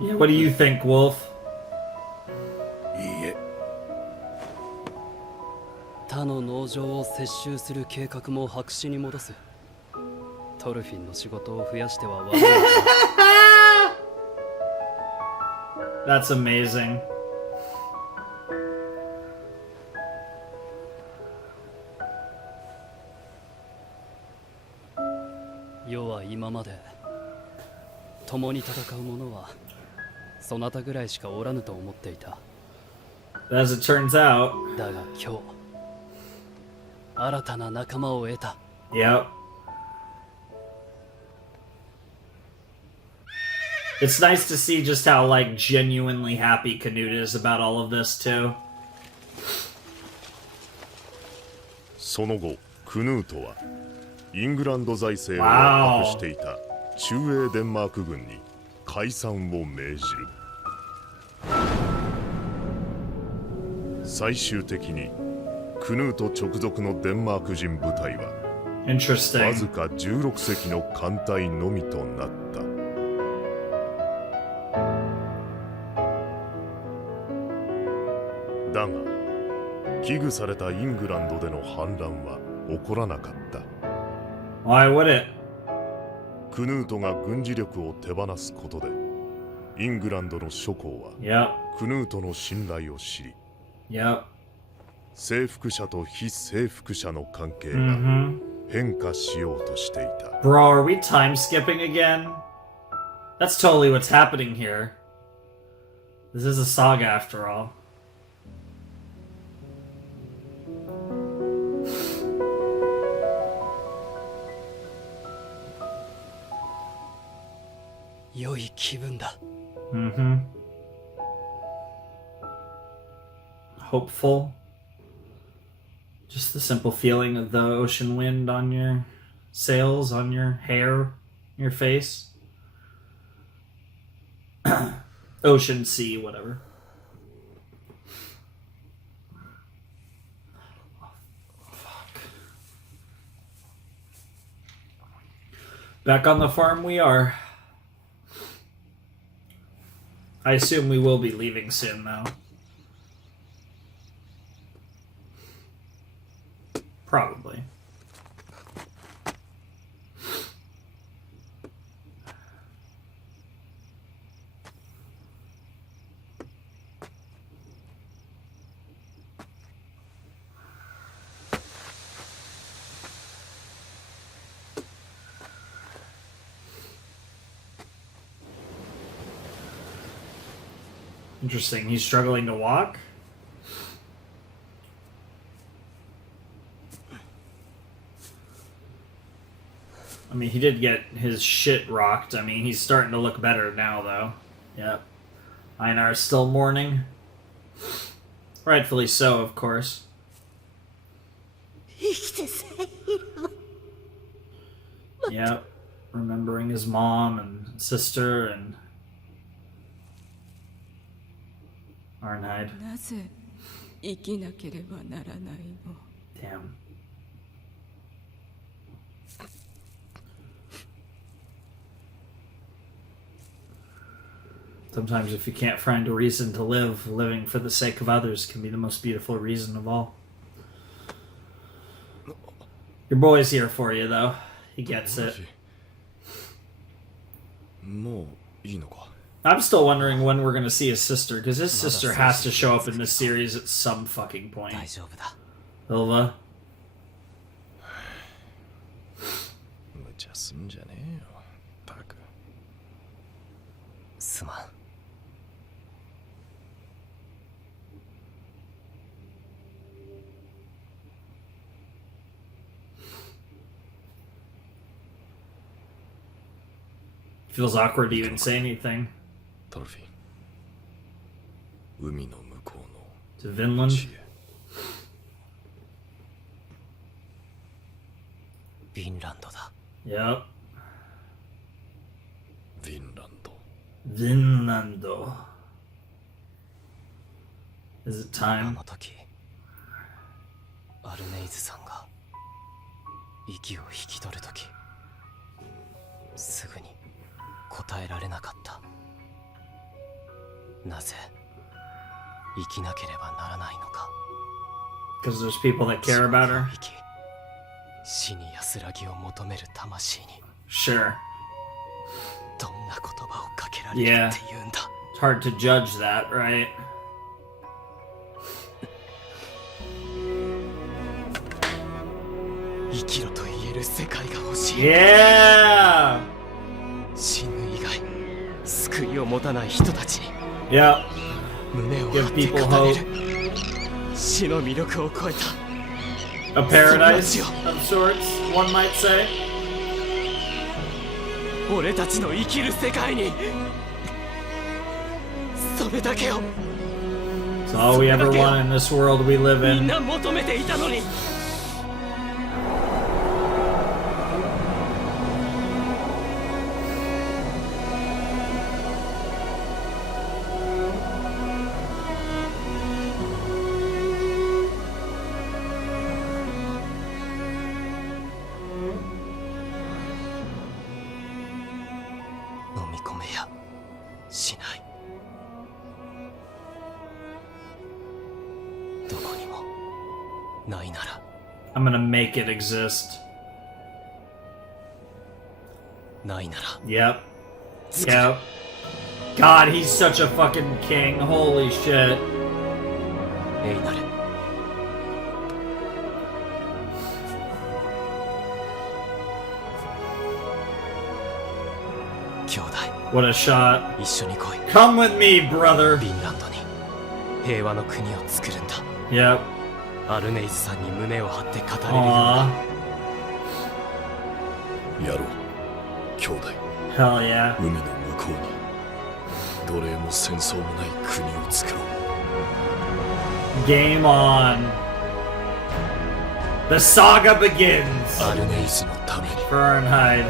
Yeah, what do you think, Wolf? いいえ、他の農場を接収する計画も白紙に戻す。トルフィンの仕事を増やしては悪い。That's amazing. 世は今まで共に戦う者はそなたぐらいしかおらぬと思っていた。 As it turns out. だが今日新たな仲間を得た。 Yep. It's nice to see just how, like, genuinely happy Canute is about all of this, too. その後クヌートはイングランド財政をわお圧迫していた中英デンマーク軍に解散を命じる。最終的にクヌート直属のデンマーク人部隊はわず Interesting. か16隻の艦隊のみとなった。だが危惧されたイングランドでの反乱は起こらなかった。 Why would it? クヌートが軍事力を手放すことでイングランドの諸侯は Yep. クヌートの信頼を知り Yep. 征服者と非征服者の関係が Mm-hmm. 変化しようとしていた。 Bro, are we time skipping again? That's totally what's happening here. This is a saga after all. 良い気分だ。 Mm-hmm. Hopeful. Just the simple feeling of the ocean wind on your sails, on your hair, your face. Ocean, sea, whatever. Fuck. Back on the farm we are. I assume we will be leaving soon, though. Probably. Interesting. He's struggling to walk? I mean, he did get his shit rocked. I mean, he's starting to look better now, though. Yep. Einar's still mourning. Rightfully so, of course. Yep. Remembering his mom and sister and Arnheid. なぜ生きなければならないの？ Damn. Sometimes if you can't find a reason to live, living for the sake of others can be the most beautiful reason of all. Your boy's here for you, though. He gets it. もういいのか。 I'm still wondering when we're gonna see his sister, because his sister has to show up in this series at some fucking point. 大丈夫だ。 Hilva? 無茶すんじゃねえよ。バカ。すまん。Feels awkward to even say anything. トロフィン、海の向こう To の Vinland. 地へ。ヴィンランドだ。 Yep. ヴィンランド。 Vinland. Is it あ time? の時アルネイズさんが息を引き取る時、すぐに答えられなかった。なぜ生きなければならないのか。 Because there's people that care about her? 生き、死に安らぎを求める魂に Sure. どんな言葉をかけられるって言うんだ。 It's hard to judge that, right? 生きろと言える世界が欲しい。 Yeah! 死ぬ以外救いを持たない人たちに Yep. 胸を Give 張って people 語れ hope. る死の魅力を超えた A paradise of sorts, one might say. 俺たちの生きる世界にそれだけを It's all we ever want in this world we live みん in. な求めていたのに。飲み込めやしない。どこにもないなら I'm gonna make it exist. ないなら Yep. Yep. God, he's such a fucking king. Holy shit. エイなる。兄弟 What a shot. 一緒に来い。 Come with me, brother. フィンランドに平和の国を作るんだ。 Yep. アルネイズさんに胸を張って語れるよう Aww. な。やろう、兄弟。 Hell yeah. 海の向こうに奴隷も戦争もない国を作ろう。 Game on. The saga begins. アルネイズのために。 Fahrenheit.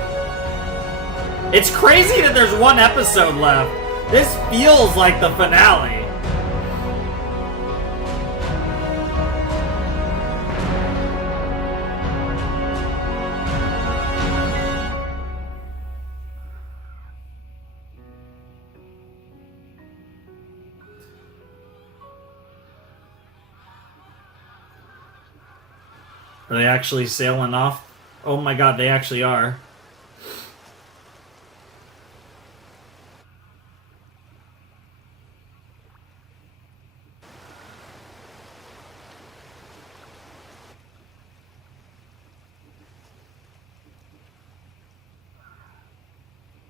It's crazy that there's one episode left. This feels like the finale. Are they actually sailing off? Oh my god, they actually are.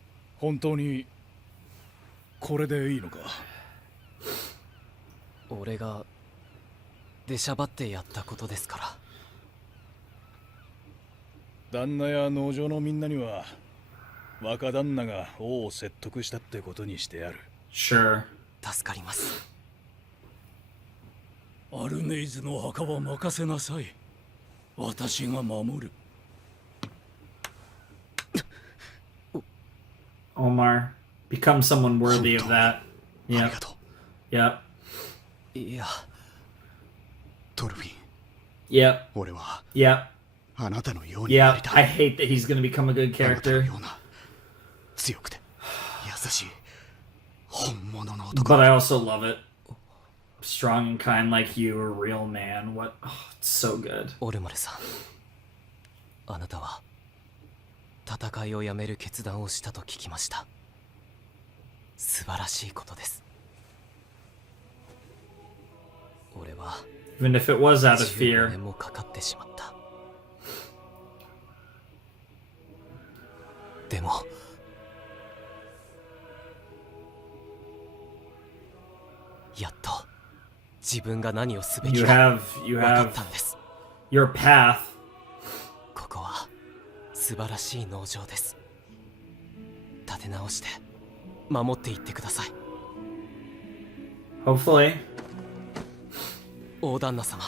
「本当にこれでいいのか?」俺が出しゃばってやったことですから。旦那や農場のみんなには若旦那が王を説得したってことにしてやる。 Sure. 助かります。アルネイズの墓は任せなさい。私が守る。 Omar, become someone worthy of that. あり Yep. がとう。 Yep. いや、トルフィン、 Yep. 俺は Yep. あなたのようにな Yep. りた I い。 hate that he's gonna become a good あなたの character. ような強くて優しい本物の男。 But I also love it. Strong and kind like you, a real man. What? Oh, it's so good. オルモレさん、あなたは戦いをやめる決断をしたと聞きました。素晴らしいことです。俺は Even if it was out of 15 fear. 年もかかってしまった。でも自分が何をすべき You か have 分かったんです。 your path. ここは素晴らしい農場です。立て直して守っていってください。 Hopefully. 大旦那様、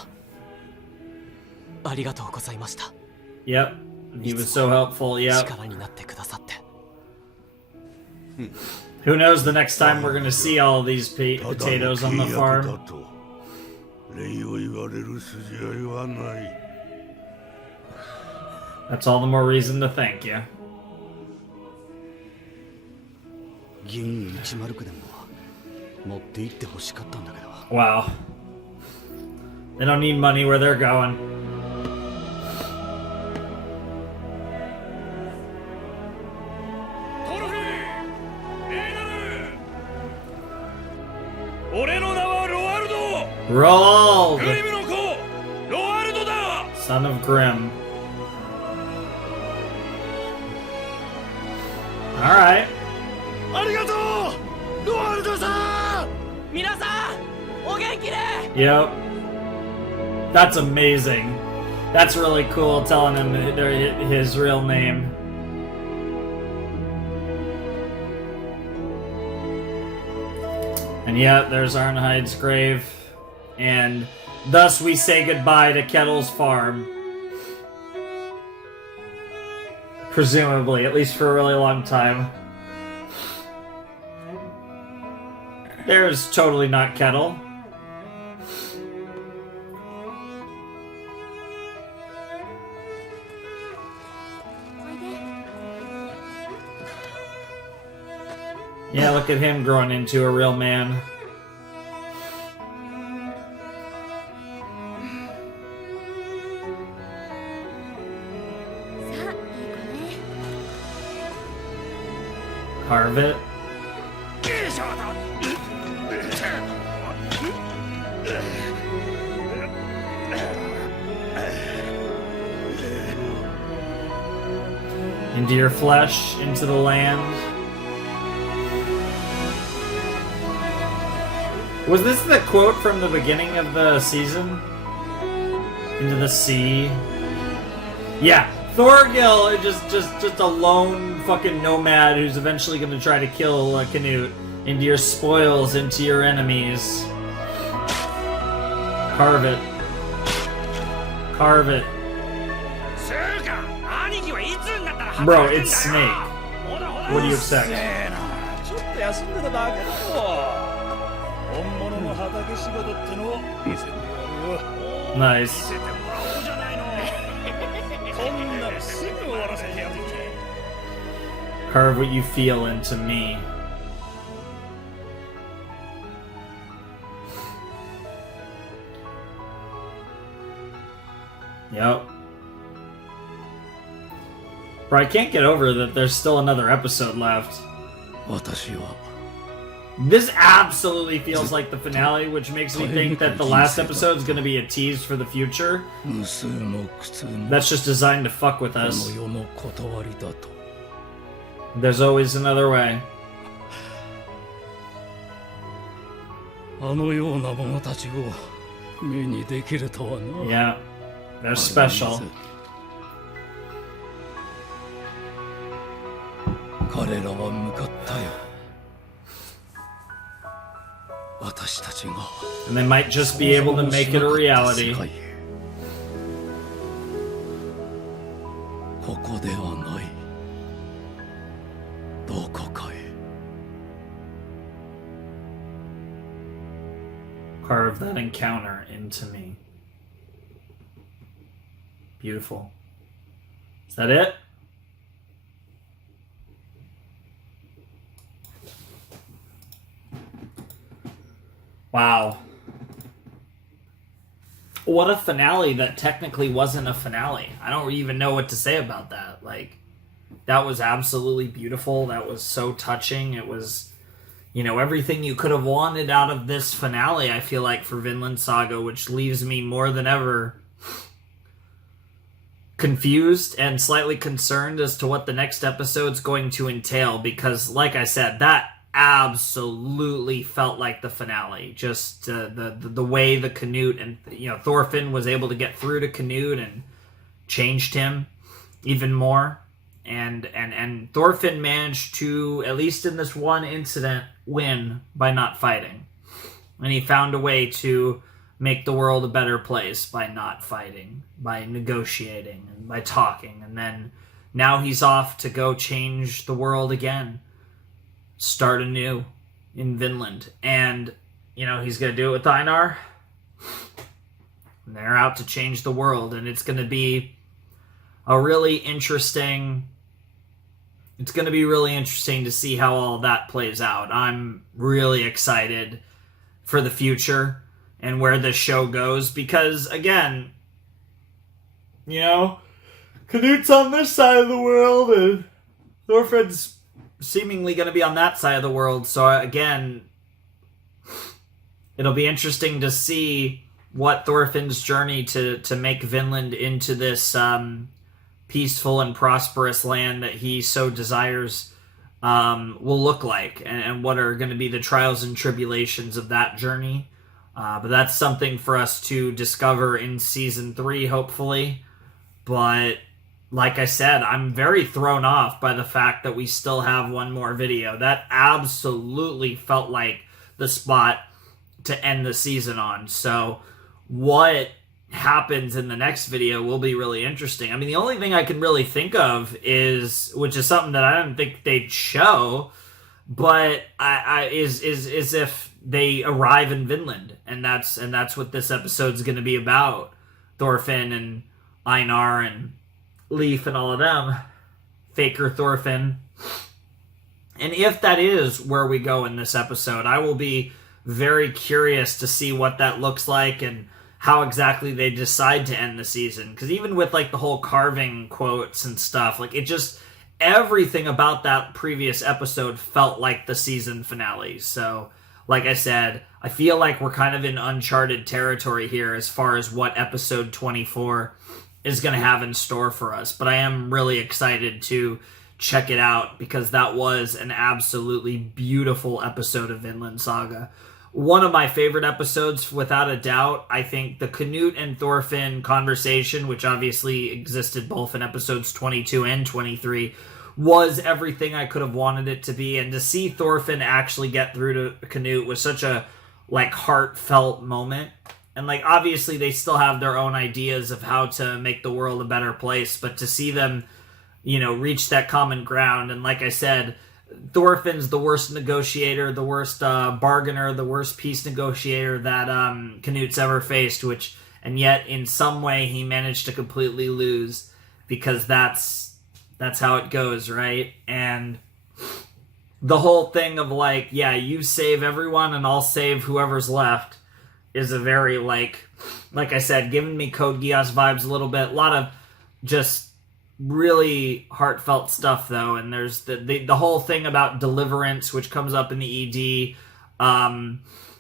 ありがとうございました。 Yep. He was so helpful. Yep. 力になってくださって。 Who knows the next time we're gonna see all of these potatoes on the farm. 礼を言われる筋合いはない。 That's all the more reason to thank you. 銀1マルクでも持って行ってほしかったんだけど。 Wow. They don't need money where they're going. トロフィーレイナル、俺の名はロワルド、 Roll! グリムの子ロワルドだ。 Son of Grimm. Alright. ありがとうロワルドさん。皆さんお元気で。 Yep. That's amazing. That's really cool telling him his real name. And yeah, there's Arnhide's grave. And thus we say goodbye to Kettle's farm. Presumably, at least for a really long time. There's totally not Kettle. Yeah, look at him growing into a real man. Carve it. Into your flesh, into the land. Was this the quote from the beginning of the season? Into the sea. Yeah, Thorgil is just a lone fucking nomad who's eventually going to try to kill Canute. Into your spoils, into your enemies. Carve it. Carve it. Bro, it's Snake. What do you expect? ちょっと休んでただけだろ。本物の畑仕事ってのを見せてやる。 Nice. こんなのすぐ終わらせてやる。 Carve what you feel into me. Yep. Bro, I can't get over that there's still another episode left. 私は This absolutely feels like the finale, which makes me think that the last episode is going to be a tease for the future. 無数の苦痛も That's just designed to fuck with こ us. の世の断りだと。 There's always another way. あのような者たちを目にできるとはな。 Yeah, they're special. 彼らは向かったよ。私たちが And they might just be able to make it a reality. ここではない。どこかへ。 Carve that encounter into me. Beautiful. Is that it? Wow. What a finale that technically wasn't a finale. I don't even know what to say about that. Like, that was absolutely beautiful. That was so touching. It was, you know, everything you could have wanted out of this finale, I feel like, for Vinland Saga, which leaves me more than ever confused and slightly concerned as to what the next episode's going to entail, because, like I said, that absolutely felt like the finale. Just the way the Canute and Thorfinn was able to get through to Canute and changed him even more. And Thorfinn managed to, at least in this one incident, win by not fighting. And he found a way to make the world a better place by not fighting, by negotiating, and by talking. And then now he's off to go change the world again. Start anew in Vinland. And, he's going to do it with Einar. And they're out to change the world. And it's going to be really interesting to see how all that plays out. I'm really excited for the future and where this show goes, because again, Canute's on this side of the world and Thorfinn's seemingly going to be on that side of the world. So again, it'll be interesting to see what Thorfinn's journey to make Vinland into this peaceful and prosperous land that he so desires will look like, and what are going to be the trials and tribulations of that journey. But that's something for us to discover in season 3, hopefully. But like I said, I'm very thrown off by the fact that we still have one more video. That absolutely felt like the spot to end the season on. So what happens in the next video will be really interesting. I mean, the only thing I can really think of which is something that I didn't think they'd show, but is if they arrive in Vinland, and that's what this episode's going to be about. Thorfinn and Einar and Leif and all of them, Faker Thorfinn. And if that is where we go in this episode, I will be very curious to see what that looks like and how exactly they decide to end the season. Because even with like the whole carving quotes and stuff, like everything about that previous episode felt like the season finale. So like I said, I feel like we're kind of in uncharted territory here as far as what episode 24 is going to have in store for us. But I am really excited to check it out, because that was an absolutely beautiful episode of Vinland Saga. One of my favorite episodes, without a doubt. I think the Canute and Thorfinn conversation, which obviously existed both in episodes 22 and 23, was everything I could have wanted it to be. And to see Thorfinn actually get through to Canute was such a heartfelt moment. And obviously they still have their own ideas of how to make the world a better place, but to see them, reach that common ground. And like I said, Thorfinn's the worst negotiator, the worst bargainer, the worst peace negotiator that Canute's ever faced, and yet in some way he managed to completely lose, because that's how it goes, right? And the whole thing of you save everyone and I'll save whoever's left is a very like I said, giving me Code Geass vibes a little bit. A lot of just really heartfelt stuff though, and there's the whole thing about deliverance, which comes up in the ED,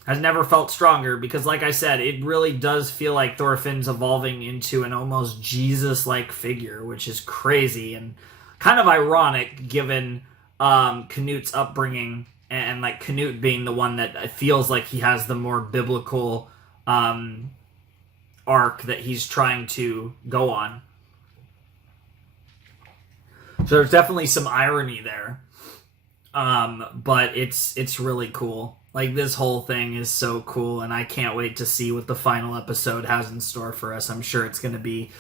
has never felt stronger, because like I said, it really does feel like Thorfinn's evolving into an almost Jesus-like figure, which is crazy and kind of ironic given Canute's upbringing, and Canute being the one that feels like he has the more biblical arc that he's trying to go on. So there's definitely some irony there. But it's really cool. This whole thing is so cool, and I can't wait to see what the final episode has in store for us. I'm sure it's going to be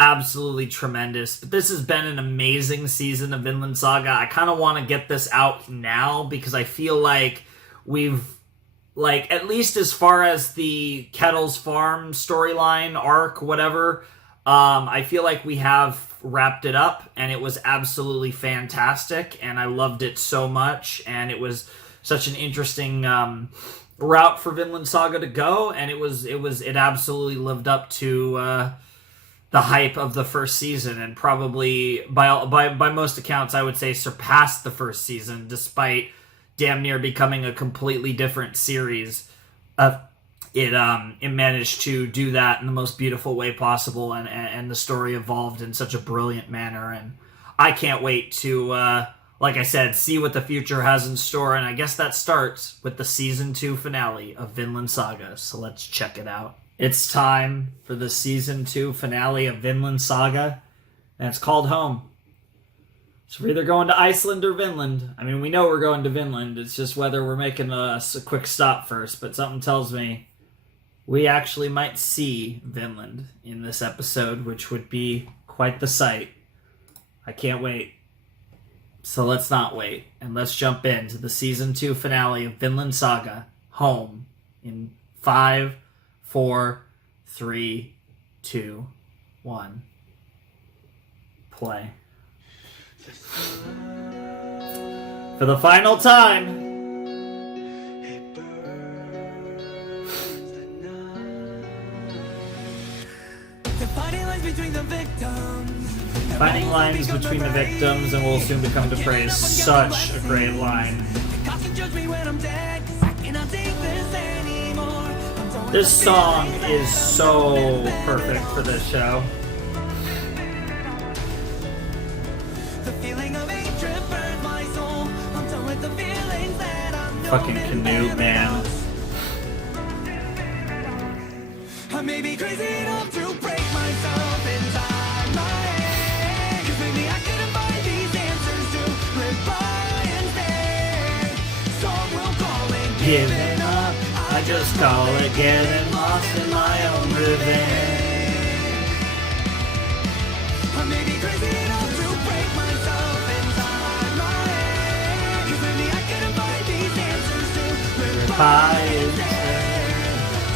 absolutely tremendous. But this has been an amazing season of Vinland Saga. I kind of want to get this out now, because I feel like we've, at least as far as the Kettle's Farm storyline, arc, whatever, I feel like we have wrapped it up, and it was absolutely fantastic, and I loved it so much, and it was such an interesting route for Vinland Saga to go, and it absolutely lived up to the hype of the first season, and probably by most accounts I would say surpassed the first season, despite damn near becoming a completely different series. It managed to do that in the most beautiful way possible, and the story evolved in such a brilliant manner, and I can't wait to like I said, see what the future has in store. And I guess that starts with the season 2 finale of Vinland Saga. So let's check it out. It's time for the season 2 finale of Vinland Saga, and it's called Home. So we're either going to Iceland or Vinland. I mean, we know we're going to Vinland. It's just whether we're making a quick stop first. But something tells me we actually might see Vinland in this episode, which would be quite the sight. I can't wait. So let's not wait, and let's jump into the season 2 finale of Vinland Saga, Home, in 5, 4, 3, 2, 1. Play. For the final time. Fighting lines between the victims. Finding lines between the victims and will soon become to praise. Such a great line. This song is so perfect for this show. Fucking Canute, man. I may be crazy enough to break myself inside my head. 'Cause maybe I couldn't find these answers to live by instead. Some will call it Giving up, I just call it getting lost in my own revenge. I may be crazy enough to break myself inside my head. 'Cause maybe I couldn't find these answers to live by instead.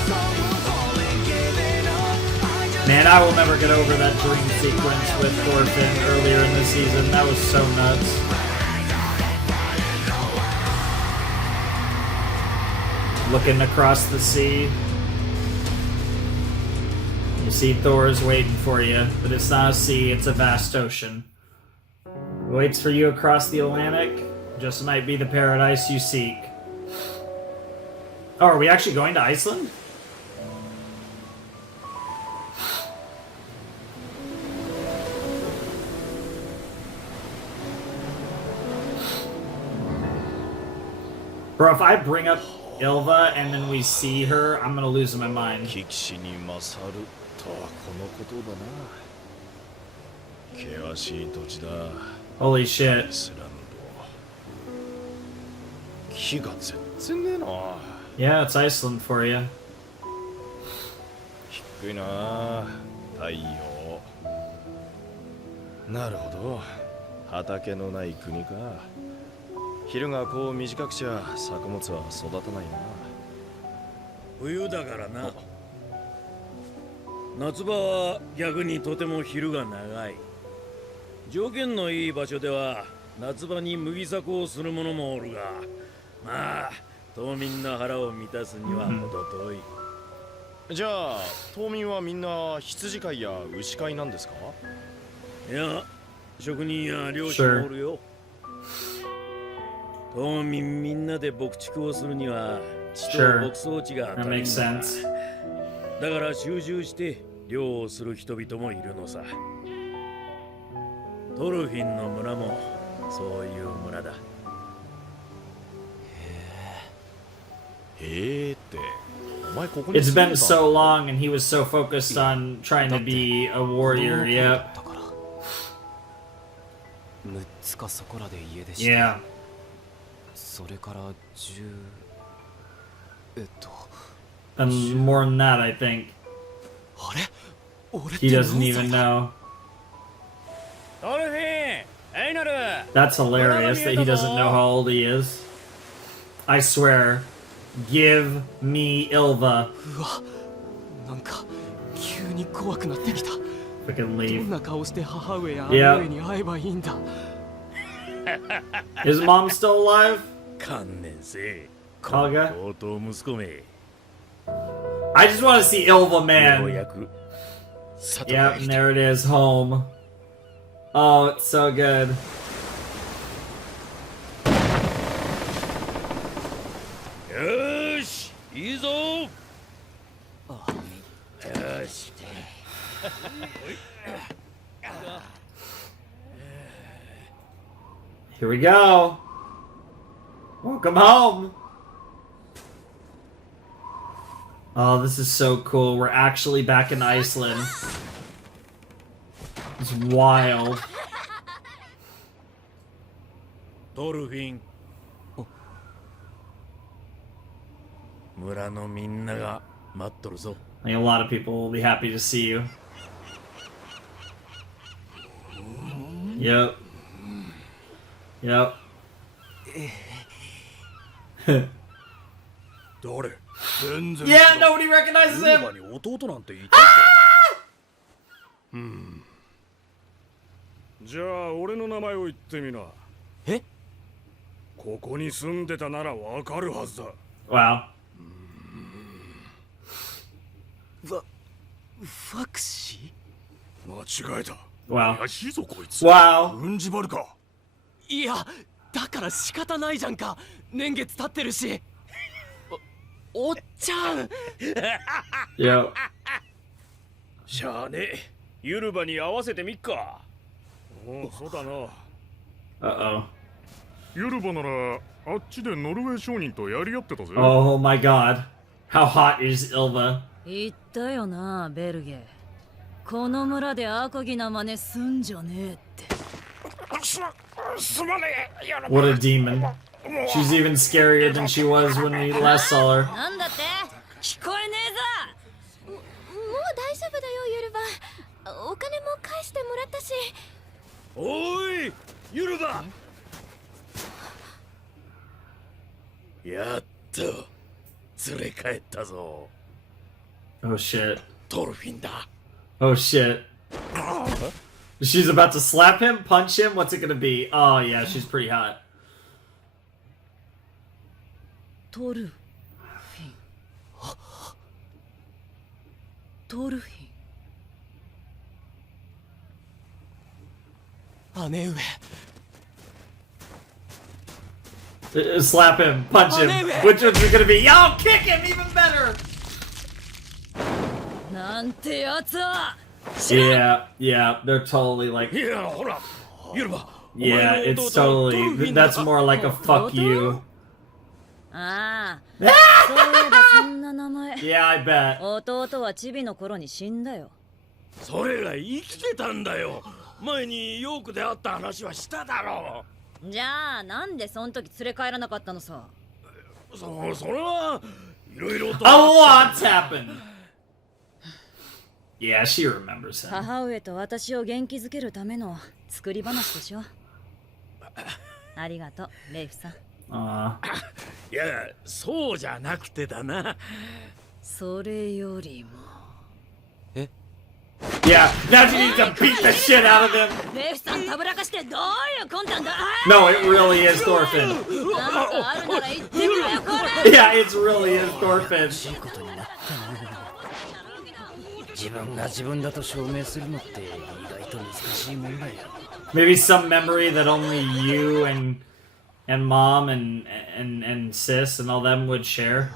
Some will call it giving up. I just Man, I will never get over that dream sequence with Thorfinn earlier in the season. That was so nuts. Looking across the sea. You see Thor's waiting for you, but it's not a sea, it's a vast ocean. It waits for you across the Atlantic. Just might be the paradise you seek. Oh, are we actually going to Iceland? Bro, if I bring up Ilva and then we see her, I'm gonna lose my mind. 騎士に勝るとはこのことだな。険しい土地だ。 Holy ア shit. イスランド。木が全然ねえな。 Yeah, it's Iceland for you. 低いな。太陽。なるほど。畑のない国か。昼がこう短くちゃ作物は育たないな。冬だからな。夏場は逆にとても昼が長い。条件のいい場所では夏場に麦作をする者もおるが、まあ島民の腹を満たすには程遠い。じゃあ島民はみんな羊飼いや牛飼いなんですか？いや、職人や漁師もおるよ。島民みんなで牧畜をするには地と牧草地が足りんだ。だから集中して漁をする人々もいるのさ。トルフィンの村もそういう村だ。へえって、お前ここに It's 住んで been た so long and he was so focused on trying to be a warrior, yep. 6つかそこらで家でした。 Yeah. それからAnd more than that, I think. あれ？俺って He doesn't 何 even 歳だ？ know. トルフィン、エイナル。 That's hilarious that he doesn't know how old he is. I swear. Give me Ilva. うわ、なんか急に怖くなってきた。 Freaking どん leave. な顔して母上や Yeah. 姉上に会えばいいんだ。 Is mom still alive? 観念せ。顔がとうとう息子め。 I just want to see Ilva, よう man. やく。 Yep, and there it is, home. Oh, it's so good. よーし、いいぞ。よし。 Here Here we go. Welcome home. Oh, this is so cool. We're actually back in Iceland. It's wild. トルフィン。村のみんなが待っとるぞ。 I think a lot of people will be happy to see you. Yep. Yep. 誰？ 全然 Yeah, nobody recognizes ユルバ him. に弟なんていたっけ？じゃあ俺の名前を言ってみな。え？ここに住んでたならわかるはずだ。 Wow. ファクシ間違えた。 Wow. 怪しいぞこいつ。 Wow. うんじばるか。ー？いや、だから仕方ないじゃんか。年月経ってるし。おっちゃん。 Yep. しゃあねえ。ユルバに合わせてみっか。おう、そうだな。 Uh-oh. ユルバならあっちでノルウェー商人とやり合ってたぜ。 Oh my god. How hot is Ilva? 言ったよな、ベルゲ。この村で赤木な真似すんじゃねえって。すまねえ、ユルバ。 What a demon. She's even scarier than she was when we last saw her. なんだって聞こえねえぞ。もう大丈夫だよ、ユルバ。お金も返してもらったし。おい、ユルバ。やっと連れ帰ったぞ。 Oh shit. トルフィンだ。 Oh shit. She's about to slap him, punch him. What's it gonna be? Oh yeah, she's pretty hot. トルフィン。トルフィン。姉上。 Slap him, punch him. Which one's it gonna be? Yo, kick him even better. なんてやつは。 Yeah, yeah, they're totally like, いや、ほら、ユルバ。 yeah, it's totally, that's more like a fuck you. ああ、そういえばそんな名前。 Yeah, I bet. 弟はチビの頃に死んだよ。それが生きてたんだよ。前にヨークで会った話はしただろじゃあなんでそん時連れ帰らなかったのさ。う。それはいろいろと。 A lot's happened. Yeah, she remembers him. 母上と私を元気づけるための作り話でしょ。ありがとう、レイフさん。いや、そうじゃなくてだな。それよりも。Yeah, now she needs to beat the shit out of him. レイフさんたぶらかしてどういう魂胆だ。 No, it really is Thorfinn. なんかあるなら言ってみろよ、これ。 Yeah, it really is Thorfinn. 自分が自分だと証明するのって意外と難しいもんだよ。 Maybe some memory that only you and mom and sis and all them would share.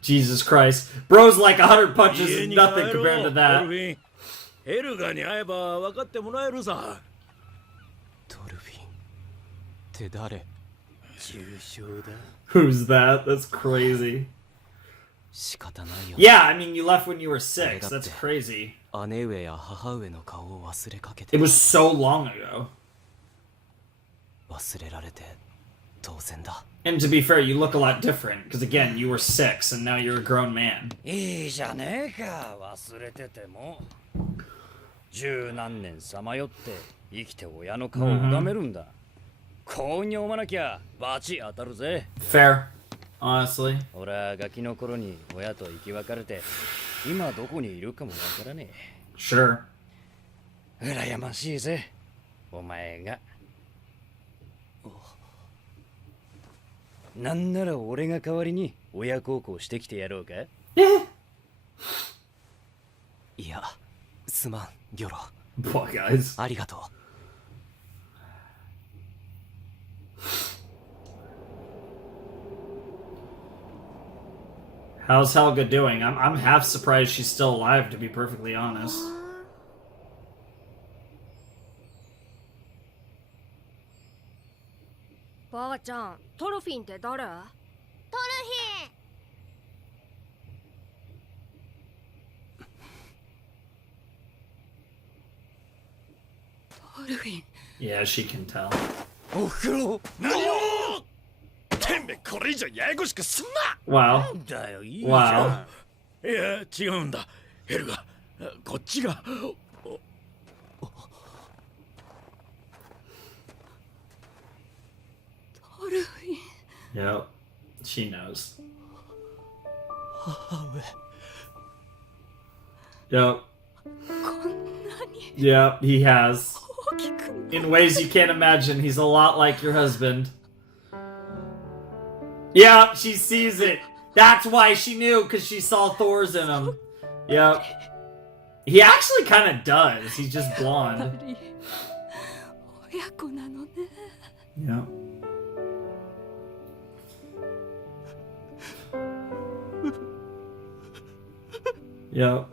Jesus Christ. Bro's like 100 punches is nothing compared to that. エルガに会えば分かってもらえるさ。トルフィンって誰？重傷だ。 Who's that? That's crazy. 仕方ないよ。 Yeah, I mean, you left when you were 6. That's crazy. 姉上や母上の顔を忘れかけ It て was so long ago. 忘れられて当然だ。 And to be fair, you look a lot different. Because again, you were 6 and now you're a grown man. いいじゃねえか、忘れてても。十何年さまよって生きて親の顔を拝めるんだ。幸運に思わなきゃバチ当たるぜ。 Fair, honestly. 俺はガキの頃に親と生き別れて、今どこにいるかもわからね Sure. え。羨ましいぜ、お前が。なんなら俺が代わりに親孝行してきてやろうか。いや、すまん、ギョロ。 Boy, guys. ありがとう。 How's Helga doing? I'm half surprised she's still alive, to be perfectly honest. ばあちゃん、トルフィンって誰？トルフィン。 Yeah, she can tell. おふくろ何をてめえこれ以上ややこしくすんな Wow. だよいいじゃ Wow. んいや違うんだヘルがこっちが Yep. She knows. Yep. Yep, he has. In ways you can't imagine, he's a lot like your husband. Yep, she sees it. That's why she knew, because she saw Thor's in him. Yep. He actually kind of does. He's just blonde. 親子なのね。 Yep. Yep.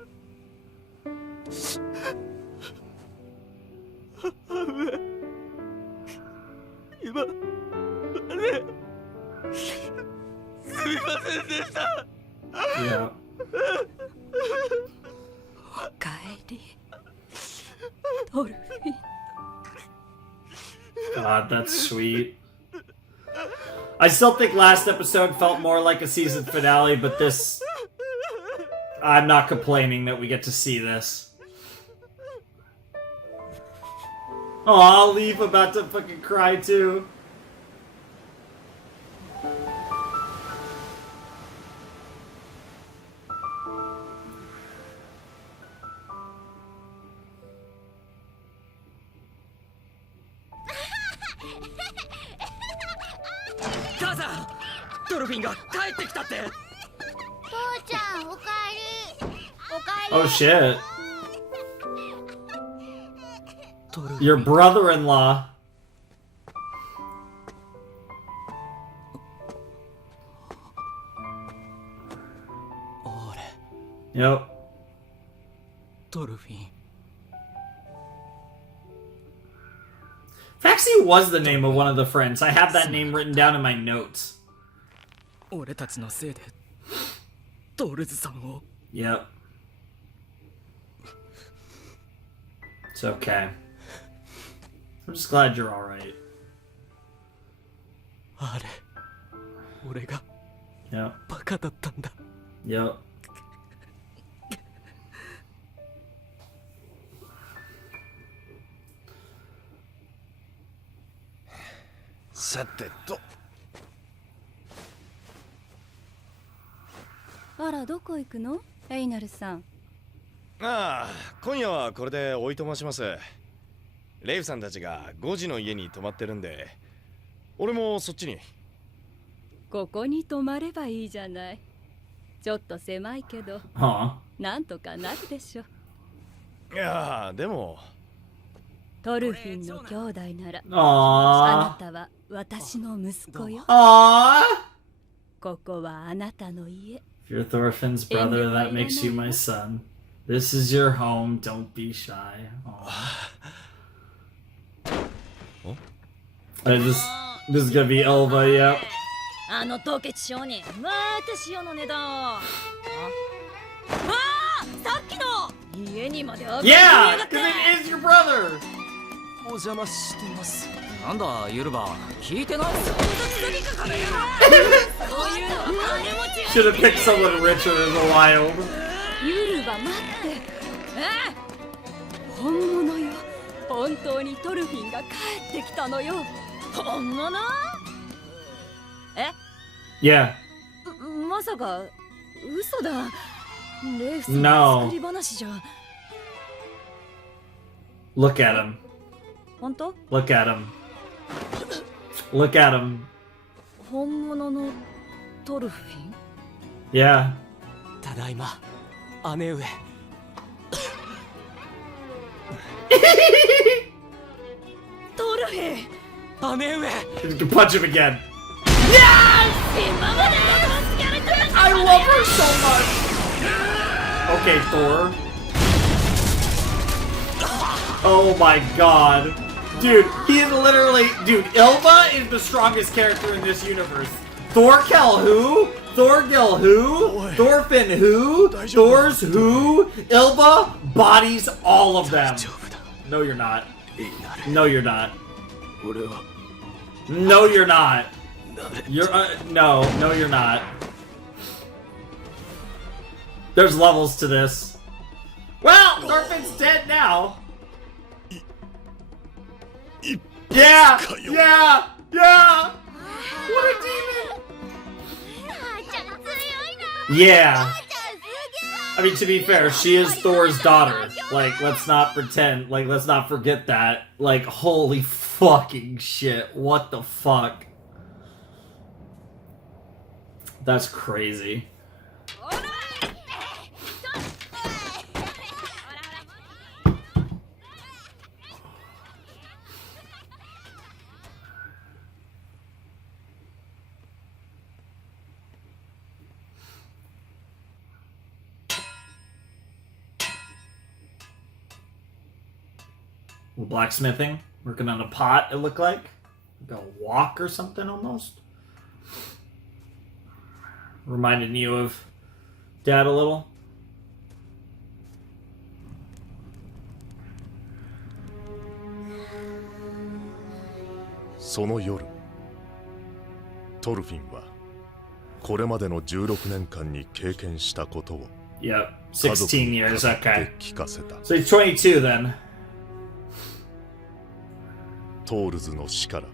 Yeah. おかえり。トルフィン。 God, that's sweet. I still think last episode felt more like a season finale, but this... I'm not complaining that we get to see this. Aw, Leaf about to fucking cry too. Oh shit. Your brother-in-law. Yep. トルフィン Faxi was the name of one of the friends. I have that name written down in my notes. 俺たちのせいでトルズさんを Yep. It's okay. I'm just glad you're alright. あれ俺が Yep. バカだったんだ Yep. Sateto. あら、どこ行くの？エイナルさん。ああ、今夜はこれでおいとまします。レイフさんたちが5時の家に泊まってるんで、俺もそっちに。ここに泊まればいいじゃない。ちょっと狭いけど、 Huh. なんとかなるでしょ。いやー、でも。トルフィンの兄弟なら、 Aww. あなたは私の息子よ。 Aww. ここはあなたの家。 If you're Thorfinn's brother, that makes you my son. This is your home. Don't be shy. This is gonna be Elva, yep. あの凍結商人、また塩の値段を。ああ、さっきの家にまで上がって Yeah, because it is your brother. お邪魔してますなんだユルバ聞いてない Should have picked someone richer as a wild. ユルバ待って本物よ本当にトルフィンが帰ってきたのよ本物 Yeah. まさか嘘だレイフさん No. 作り話じゃ Look at him. 本当 Look at him. Look at him. 本物のトルフィン Yeah. ただいま姉上トルフィン姉上 You can punch him again. I love her so much. Okay, Thor. Oh my god. Dude, he is literally... Dude, Ilva is the strongest character in this universe. Thorkel who? Thorgil who? Thorfinn who? Thor's who? Ilva bodies all of them. No, you're not. No, you're not. No, you're not. You're, no, you're not. There's levels to this. Well, Thorfinn's dead now. Yeah! Yeah! Yeah! What a demon! Yeah. I mean, to be fair, she is Thor's daughter. Like, let's not pretend. Like, let's not forget that. Like, holy fucking shit. What the fuck? That's crazy. Blacksmithing, working on a pot, it looked like a wok or something almost. Reminded you of Dad a little. Soの夜、トルフィンはこれまでの16年間に経験したことを Yep, 16 years, 家族に語って okay. 聞かせた。 So he's 22 then. トールズの死から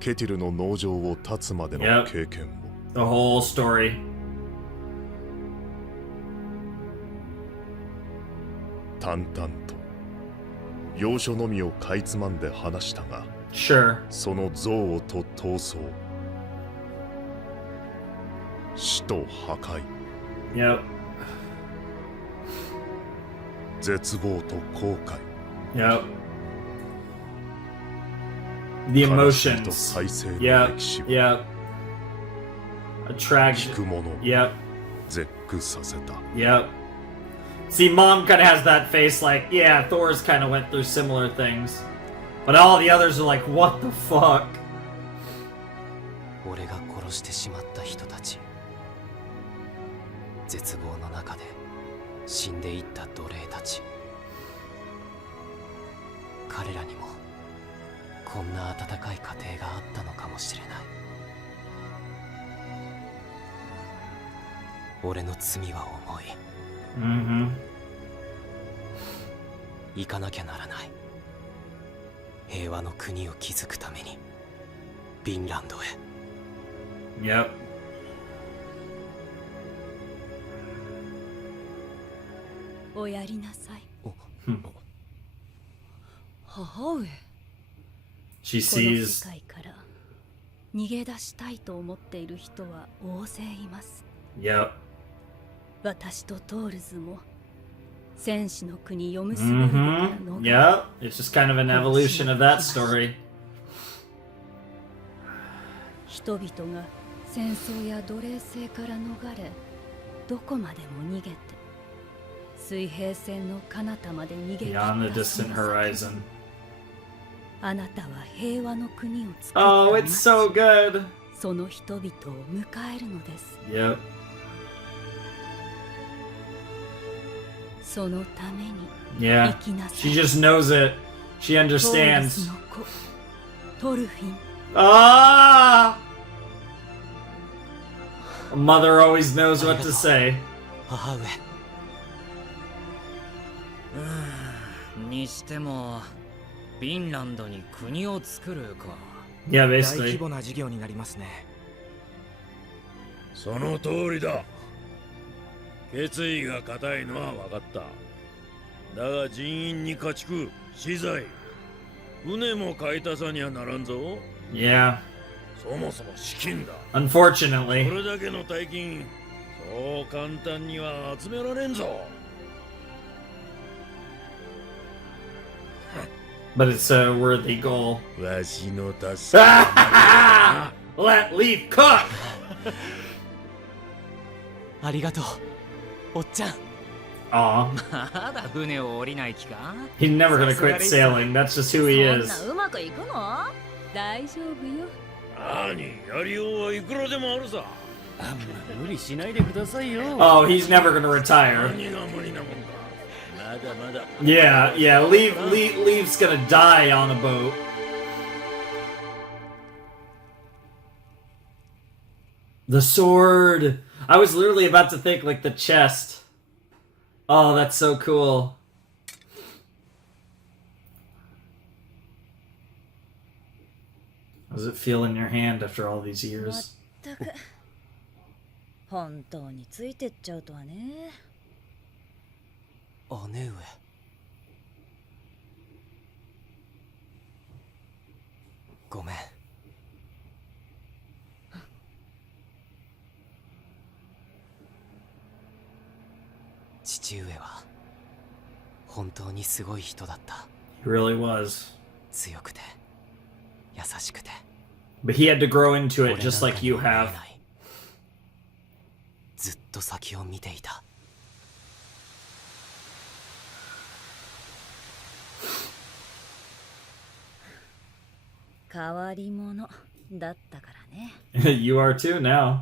ケティルの農場を断つまでの Yep. 経験を The whole story. 淡々と要所のみをかいつまんで話したが、 Sure. その憎悪と闘争、死と破壊、 Yep. 絶望と後悔、 Yep. The 悲しみと emotions. 再生の Yep. 歴史を Yep. A 聞 tragic. く者を Yep. 絶句させた。 Yep. See, Mom kind of has that face like, yeah, Thor's kind of went through similar things. But all the others are like, what the fuck? 俺が殺してしまった人たち、絶望の中で死んでいった奴隷たち、彼らにもこんな温かい家庭があったのかもしれない。俺の罪は重い。Mm-hmm. 行かなきゃならない。平和の国を築くためにヴィンランドへ。 Yep. おやりなさい。 母上。 She この世 sees. 界から逃げ出したいと思っている人は大勢います。 Yep. 私とトールズも戦士の国ヨムスベルクから Mm-hmm. 逃れ、 Yep. It's just kind of an evolution of that story. 人々が戦争や奴隷制から逃れ、どこまでも逃げて水平線の彼方まで逃げ切った Beyond the そ distant の先 horizon. あなたは平和の国を作った Oh, 町 it's so good. その人々を迎えるのです。 Yep. そのために Yeah. 生きなさい。 She just knows it. She トール understands. ズの子トルフィン。 Ah! A mother always knows what to say. 母上、にしてもフィンランドに国を作るか。 Yeah, 大 basically. 規模な事業になりますね。その通りだ。決意が固いのは分かった。だが人員に家畜、資材、船も買い足さにはならんぞ。 Yeah. そもそも資金だ。 Unfortunately. これだけの大金、そう簡単には集められんぞ。 But it's a worthy goal. わしの助けだ。 Let Leaf cook! ありがとう、おっちゃん。Aw. まだ船を降りない気か He's never gonna quit sailing. That's just who he そん is. なうまくいくの？大丈夫よ。何やりようはいくらでもあるさ。あんま無理しないでくださいよ。 Oh, he's never gonna retire. 何が無理なもんだ。まだまだ。 Yeah, Leaf's gonna die on a boat. The sword. I was literally about to think like the chest. Oh, that's so cool. How does it feel in your hand after all these まっ years? たく本当についてっちゃうとはね。姉上。ごめん。父上は本当にすごい人だった。 He really was. 強くて優しくて。 But he had to grow into it 俺 just なん like かに you は見え have. ない。ずっと先を見ていた。変わり者だったからね。You are too now.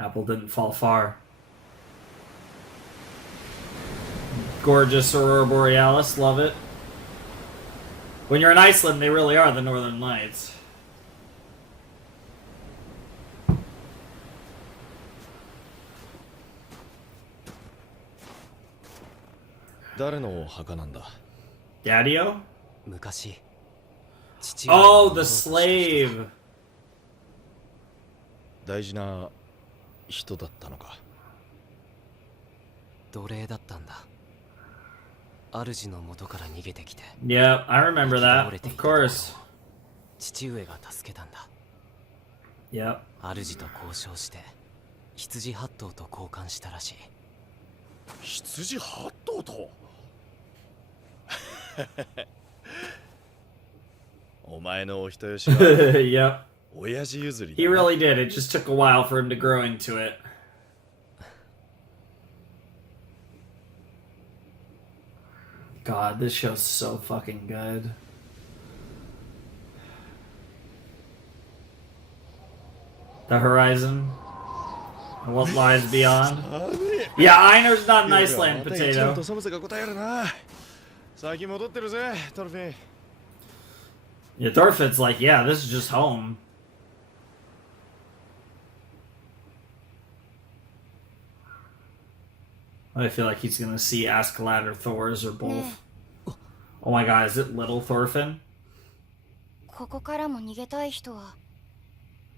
Apple didn't fall far. Gorgeous Aurora Borealis, love it. When you're in Iceland, they really are the Northern Lights. Daddy-o? 昔。父 Oh, が the slave. 大事な人だったのか。奴隷だったんだ。主の元から逃げてきて。 Yep, I remember that. Of course. 父上が助けたんだ。 Yep. 主と交渉して羊8頭と交換したらしい。羊8頭とお前のお人よしは Yep. 親父譲りだ He な。 really did. It just took a while for him to grow into it. God, this show's so fucking good. The horizon. And what lies beyond. Yeah, Einer's not an Iceland また一番 potato. と寒さが答えるな。先戻ってるぜ、トルフィン。 Yeah, Thorfit's like, yeah, this is just home. I feel like he's gonna see Askeladd or Thor's or both. Oh my god, is it little Thorfinn? ここからも逃げたい人は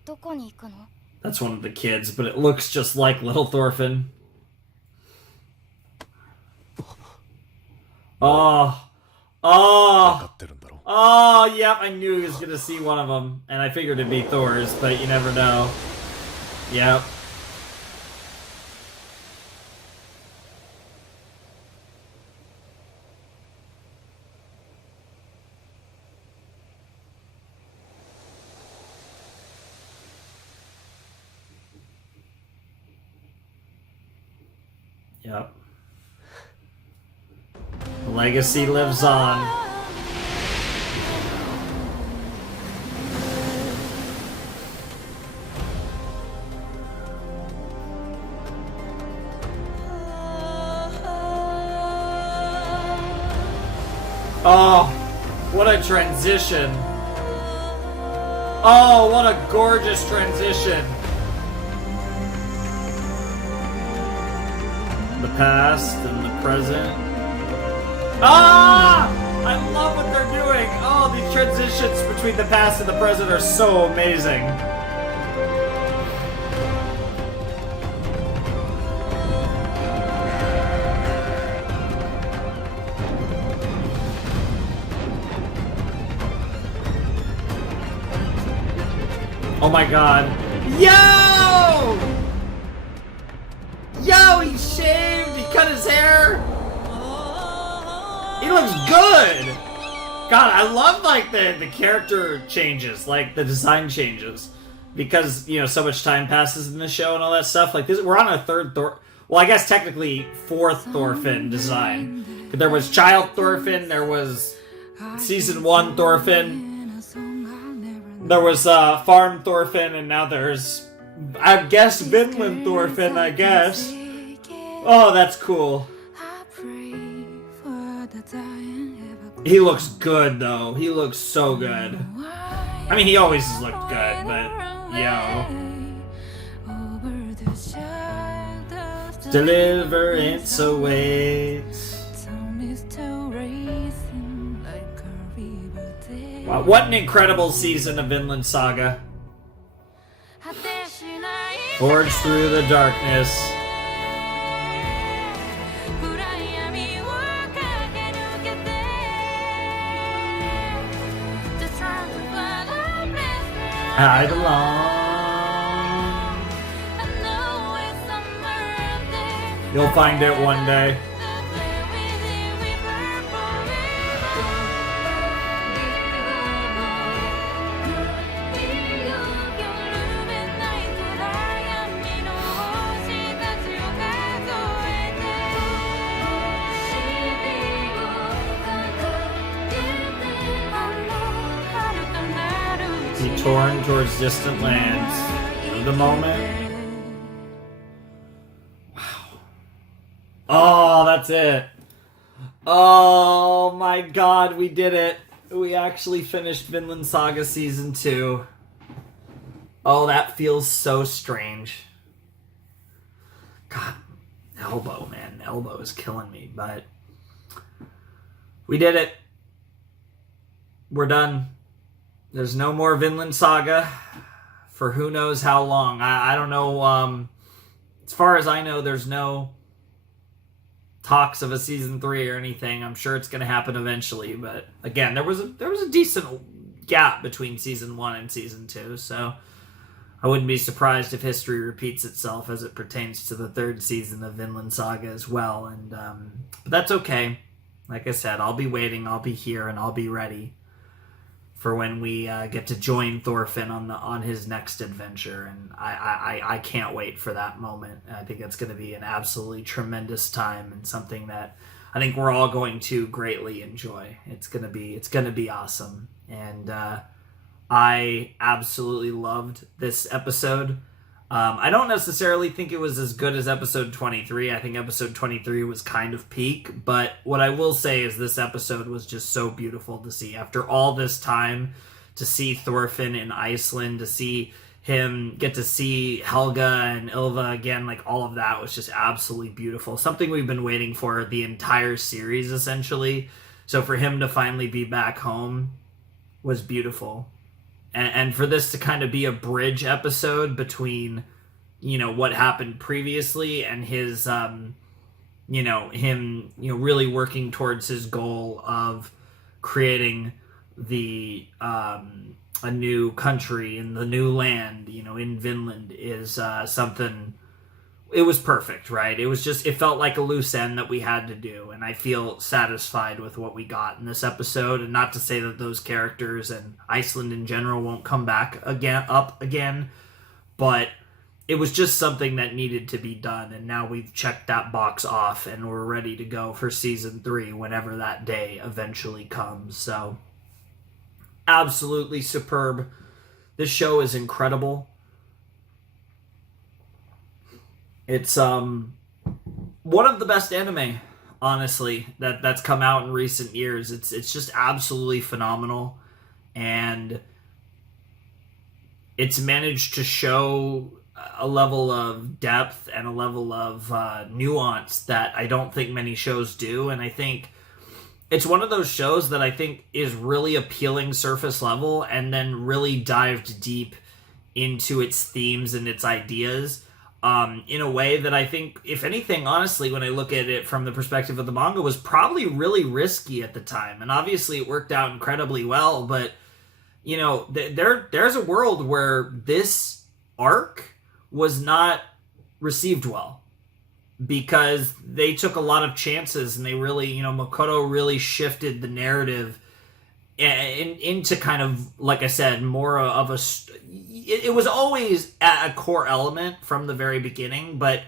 どこに行くの？ That's one of the kids, but it looks just like little Thorfinn. Oh. 分 Oh. かってるんだろ。 Oh, yep, I knew he was gonna see one of them. And I figured it'd be Thor's, but you never know. Yep. Yep. The legacy lives on. Oh, what a transition. Oh, what a gorgeous transition. The past and the present. Ah! I love what they're doing. Oh, these transitions between the past and the present are so amazing. Oh my god. Yo! Yo, he shaved, he cut his hair. He looks good. God, I love like the character changes, like the design changes. because, you know, so much time passes in the show and all that stuff. Like, this, we're on a third well, I guess technically fourth Thorfinn design. There was Child Thorfinn, there was Season 1 Thorfinn, there was Farm Thorfinn, and now there's, I guess, Vinland Thorfinn, I guess. Oh, that's cool. He looks good, though. He looks so good. I mean, he always has looked good, but, yo. Deliverance awaits. Wow, what an incredible season of Vinland Saga. Forged through the darkness. Hide along. You'll find it one day. Be torn towards distant lands. For the moment. Oh, that's it. Oh my god, we did it. We actually finished Vinland Saga Season 2. Oh, that feels so strange. God, Elbow, man. Elbow is killing me, but we did it. We're done. There's no more Vinland Saga for who knows how long. I don't know. As far as I know, there's no talks of a season 3 or anything. I'm sure it's going to happen eventually, but again, there was a decent gap between season 1 and season 2, so I wouldn't be surprised if history repeats itself as it pertains to the third season of Vinland Saga as well. And but that's okay. Like I said, I'll be waiting, I'll be here, and I'll be ready for when we get to join Thorfinn on his next adventure, and I can't wait for that moment. I think it's going to be an absolutely tremendous time and something that I think we're all going to greatly enjoy. It's going to be awesome, and I absolutely loved this episode. I don't necessarily think it was as good as episode 23. I think episode 23 was kind of peak, but what I will say is this episode was just so beautiful to see. After all this time, to see Thorfinn in Iceland, to see him get to see Helga and Ylva again, like all of that was just absolutely beautiful. Something we've been waiting for the entire series, essentially. So for him to finally be back home was beautiful. And for this to kind of be a bridge episode between, you know, what happened previously and his, you know, him, you know, really working towards his goal of creating the, a new country in the new land, you know, in Vinland is something. It was perfect, right? It was just, it felt like a loose end that we had to do, and I feel satisfied with what we got in this episode. And not to say that those characters and Iceland in general won't come back again, but it was just something that needed to be done, and now we've checked that box off, and we're ready to go for season 3 whenever that day eventually comes. So, absolutely superb. This show is incredible. It's one of the best anime, honestly, that's come out in recent years. It's just absolutely phenomenal, and it's managed to show a level of depth and a level of nuance that I don't think many shows do. And I think it's one of those shows that I think is really appealing surface level and then really dived deep into its themes and its ideas. In a way that I think, if anything, honestly, when I look at it from the perspective of the manga, was probably really risky at the time. And obviously it worked out incredibly well, but, you know, there's a world where this arc was not received well. Because they took a lot of chances, and they really, you know, Makoto really shifted the narrative into kind of, like I said, more of a. It was always a core element from the very beginning, but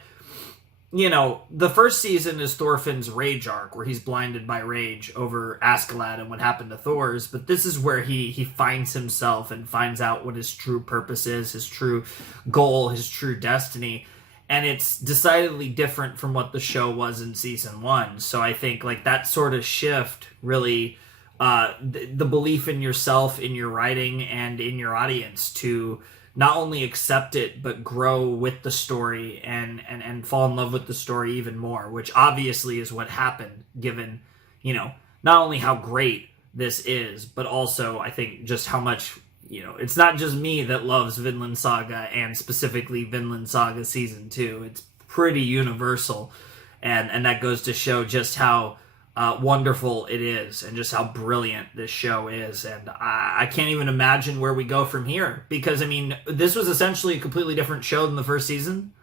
you know, the first season is Thorfinn's rage arc, where he's blinded by rage over Askeladd and what happened to Thor's. But this is where he finds himself and finds out what his true purpose is, his true goal, his true destiny. And it's decidedly different from what the show was in season 1. So I think like that sort of shift really, the belief in yourself, in your writing, and in your audience to not only accept it, but grow with the story and fall in love with the story even more, which obviously is what happened, given, you know, not only how great this is, but also I think just how much, you know, it's not just me that loves Vinland Saga, and specifically Vinland Saga Season 2. It's pretty universal, and that goes to show just how wonderful it is and just how brilliant this show is. And I can't even imagine where we go from here, because I mean, this was essentially a completely different show than the first season.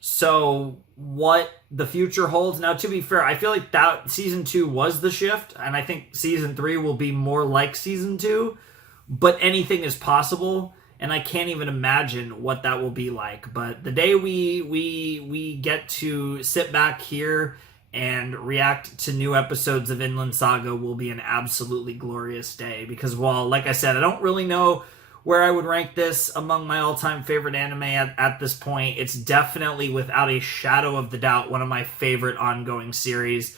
So what the future holds now, to be fair, I feel like that season 2 was the shift, and I think season 3 will be more like season 2, but anything is possible, and I can't even imagine what that will be like. But the day we get to sit back here and react to new episodes of Vinland Saga will be an absolutely glorious day, because while, like I said, I don't really know where I would rank this among my all-time favorite anime at this point, it's definitely, without a shadow of the doubt, one of my favorite ongoing series.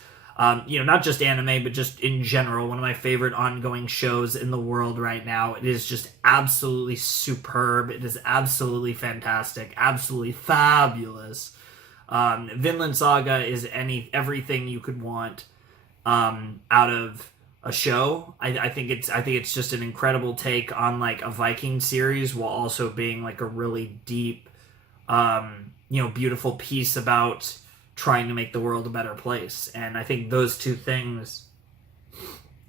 You know, not just anime, but just in general, one of my favorite ongoing shows in the world right now. It is just absolutely superb. It is absolutely fantastic, absolutely fabulous. Vinland Saga is everything you could want out of a show. I think it's just an incredible take on like a Viking series, while also being like a really deep, you know, beautiful piece about trying to make the world a better place. And I think those two things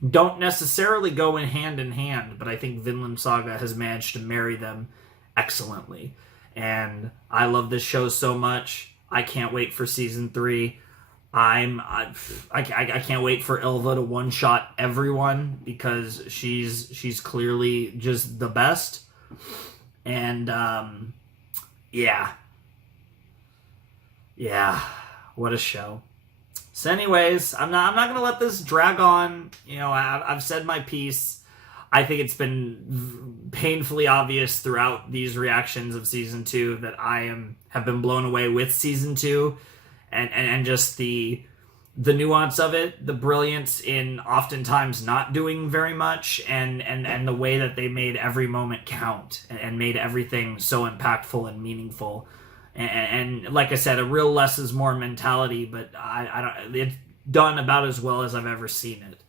don't necessarily go in hand, but I think Vinland Saga has managed to marry them excellently. And I love this show so much. I can't wait for season 3. I can't wait for Ylva to one-shot everyone, because she's clearly just the best. And yeah, what a show. So anyways, I'm not gonna let this drag on. You know, I've said my piece. I think it's been painfully obvious throughout these reactions of season 2 that I have been blown away with season 2, and just the nuance of it, the brilliance in oftentimes not doing very much, and the way that they made every moment count and made everything so impactful and meaningful. And like I said, a real less is more mentality, but I don't. It's done about as well as I've ever seen it,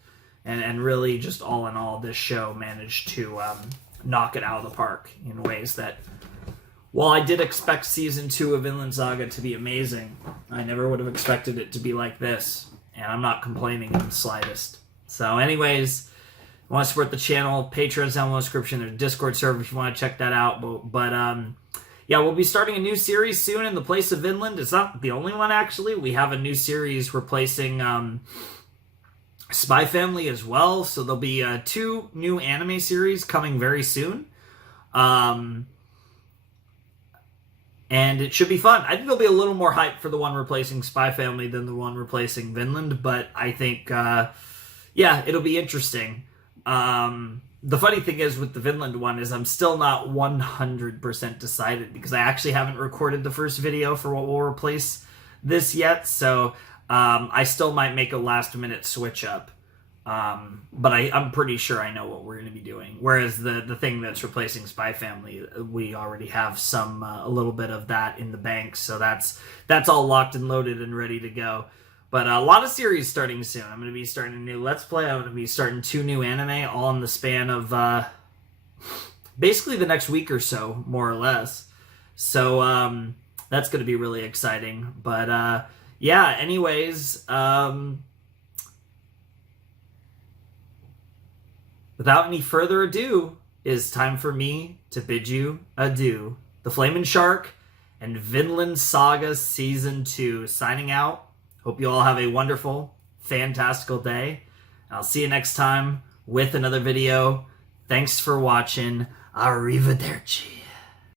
and really, just all in all, this show managed to knock it out of the park in ways that, while I did expect season 2 of Vinland Saga to be amazing, I never would have expected it to be like this, and I'm not complaining in the slightest. So, anyways, if you want to support the channel, Patreon's down in the description. There's a Discord server if you want to check that out. But yeah, we'll be starting a new series soon in the place of Vinland. It's not the only one, actually. We have a new series replacing Spy Family as well. So there'll be 2 new anime series coming very soon. And it should be fun. I think there'll be a little more hype for the one replacing Spy Family than the one replacing Vinland. But I think, yeah, it'll be interesting. The funny thing is with the Vinland one is I'm still not 100% decided, because I actually haven't recorded the first video for what will replace this yet, so I still might make a last minute switch up, but I'm pretty sure I know what we're going to be doing. Whereas the thing that's replacing Spy Family, we already have a little bit of that in the bank, so that's all locked and loaded and ready to go. But a lot of series starting soon. I'm going to be starting a new Let's Play. I'm going to be starting 2 new anime, all in the span of basically the next week or so, more or less. So that's going to be really exciting. But yeah, anyways, without any further ado, it's time for me to bid you adieu. The Flamin' Shark and Vinland Saga Season 2 signing out. Hope you all have a wonderful, fantastical day. I'll see you next time with another video. Thanks for watching. Arrivederci.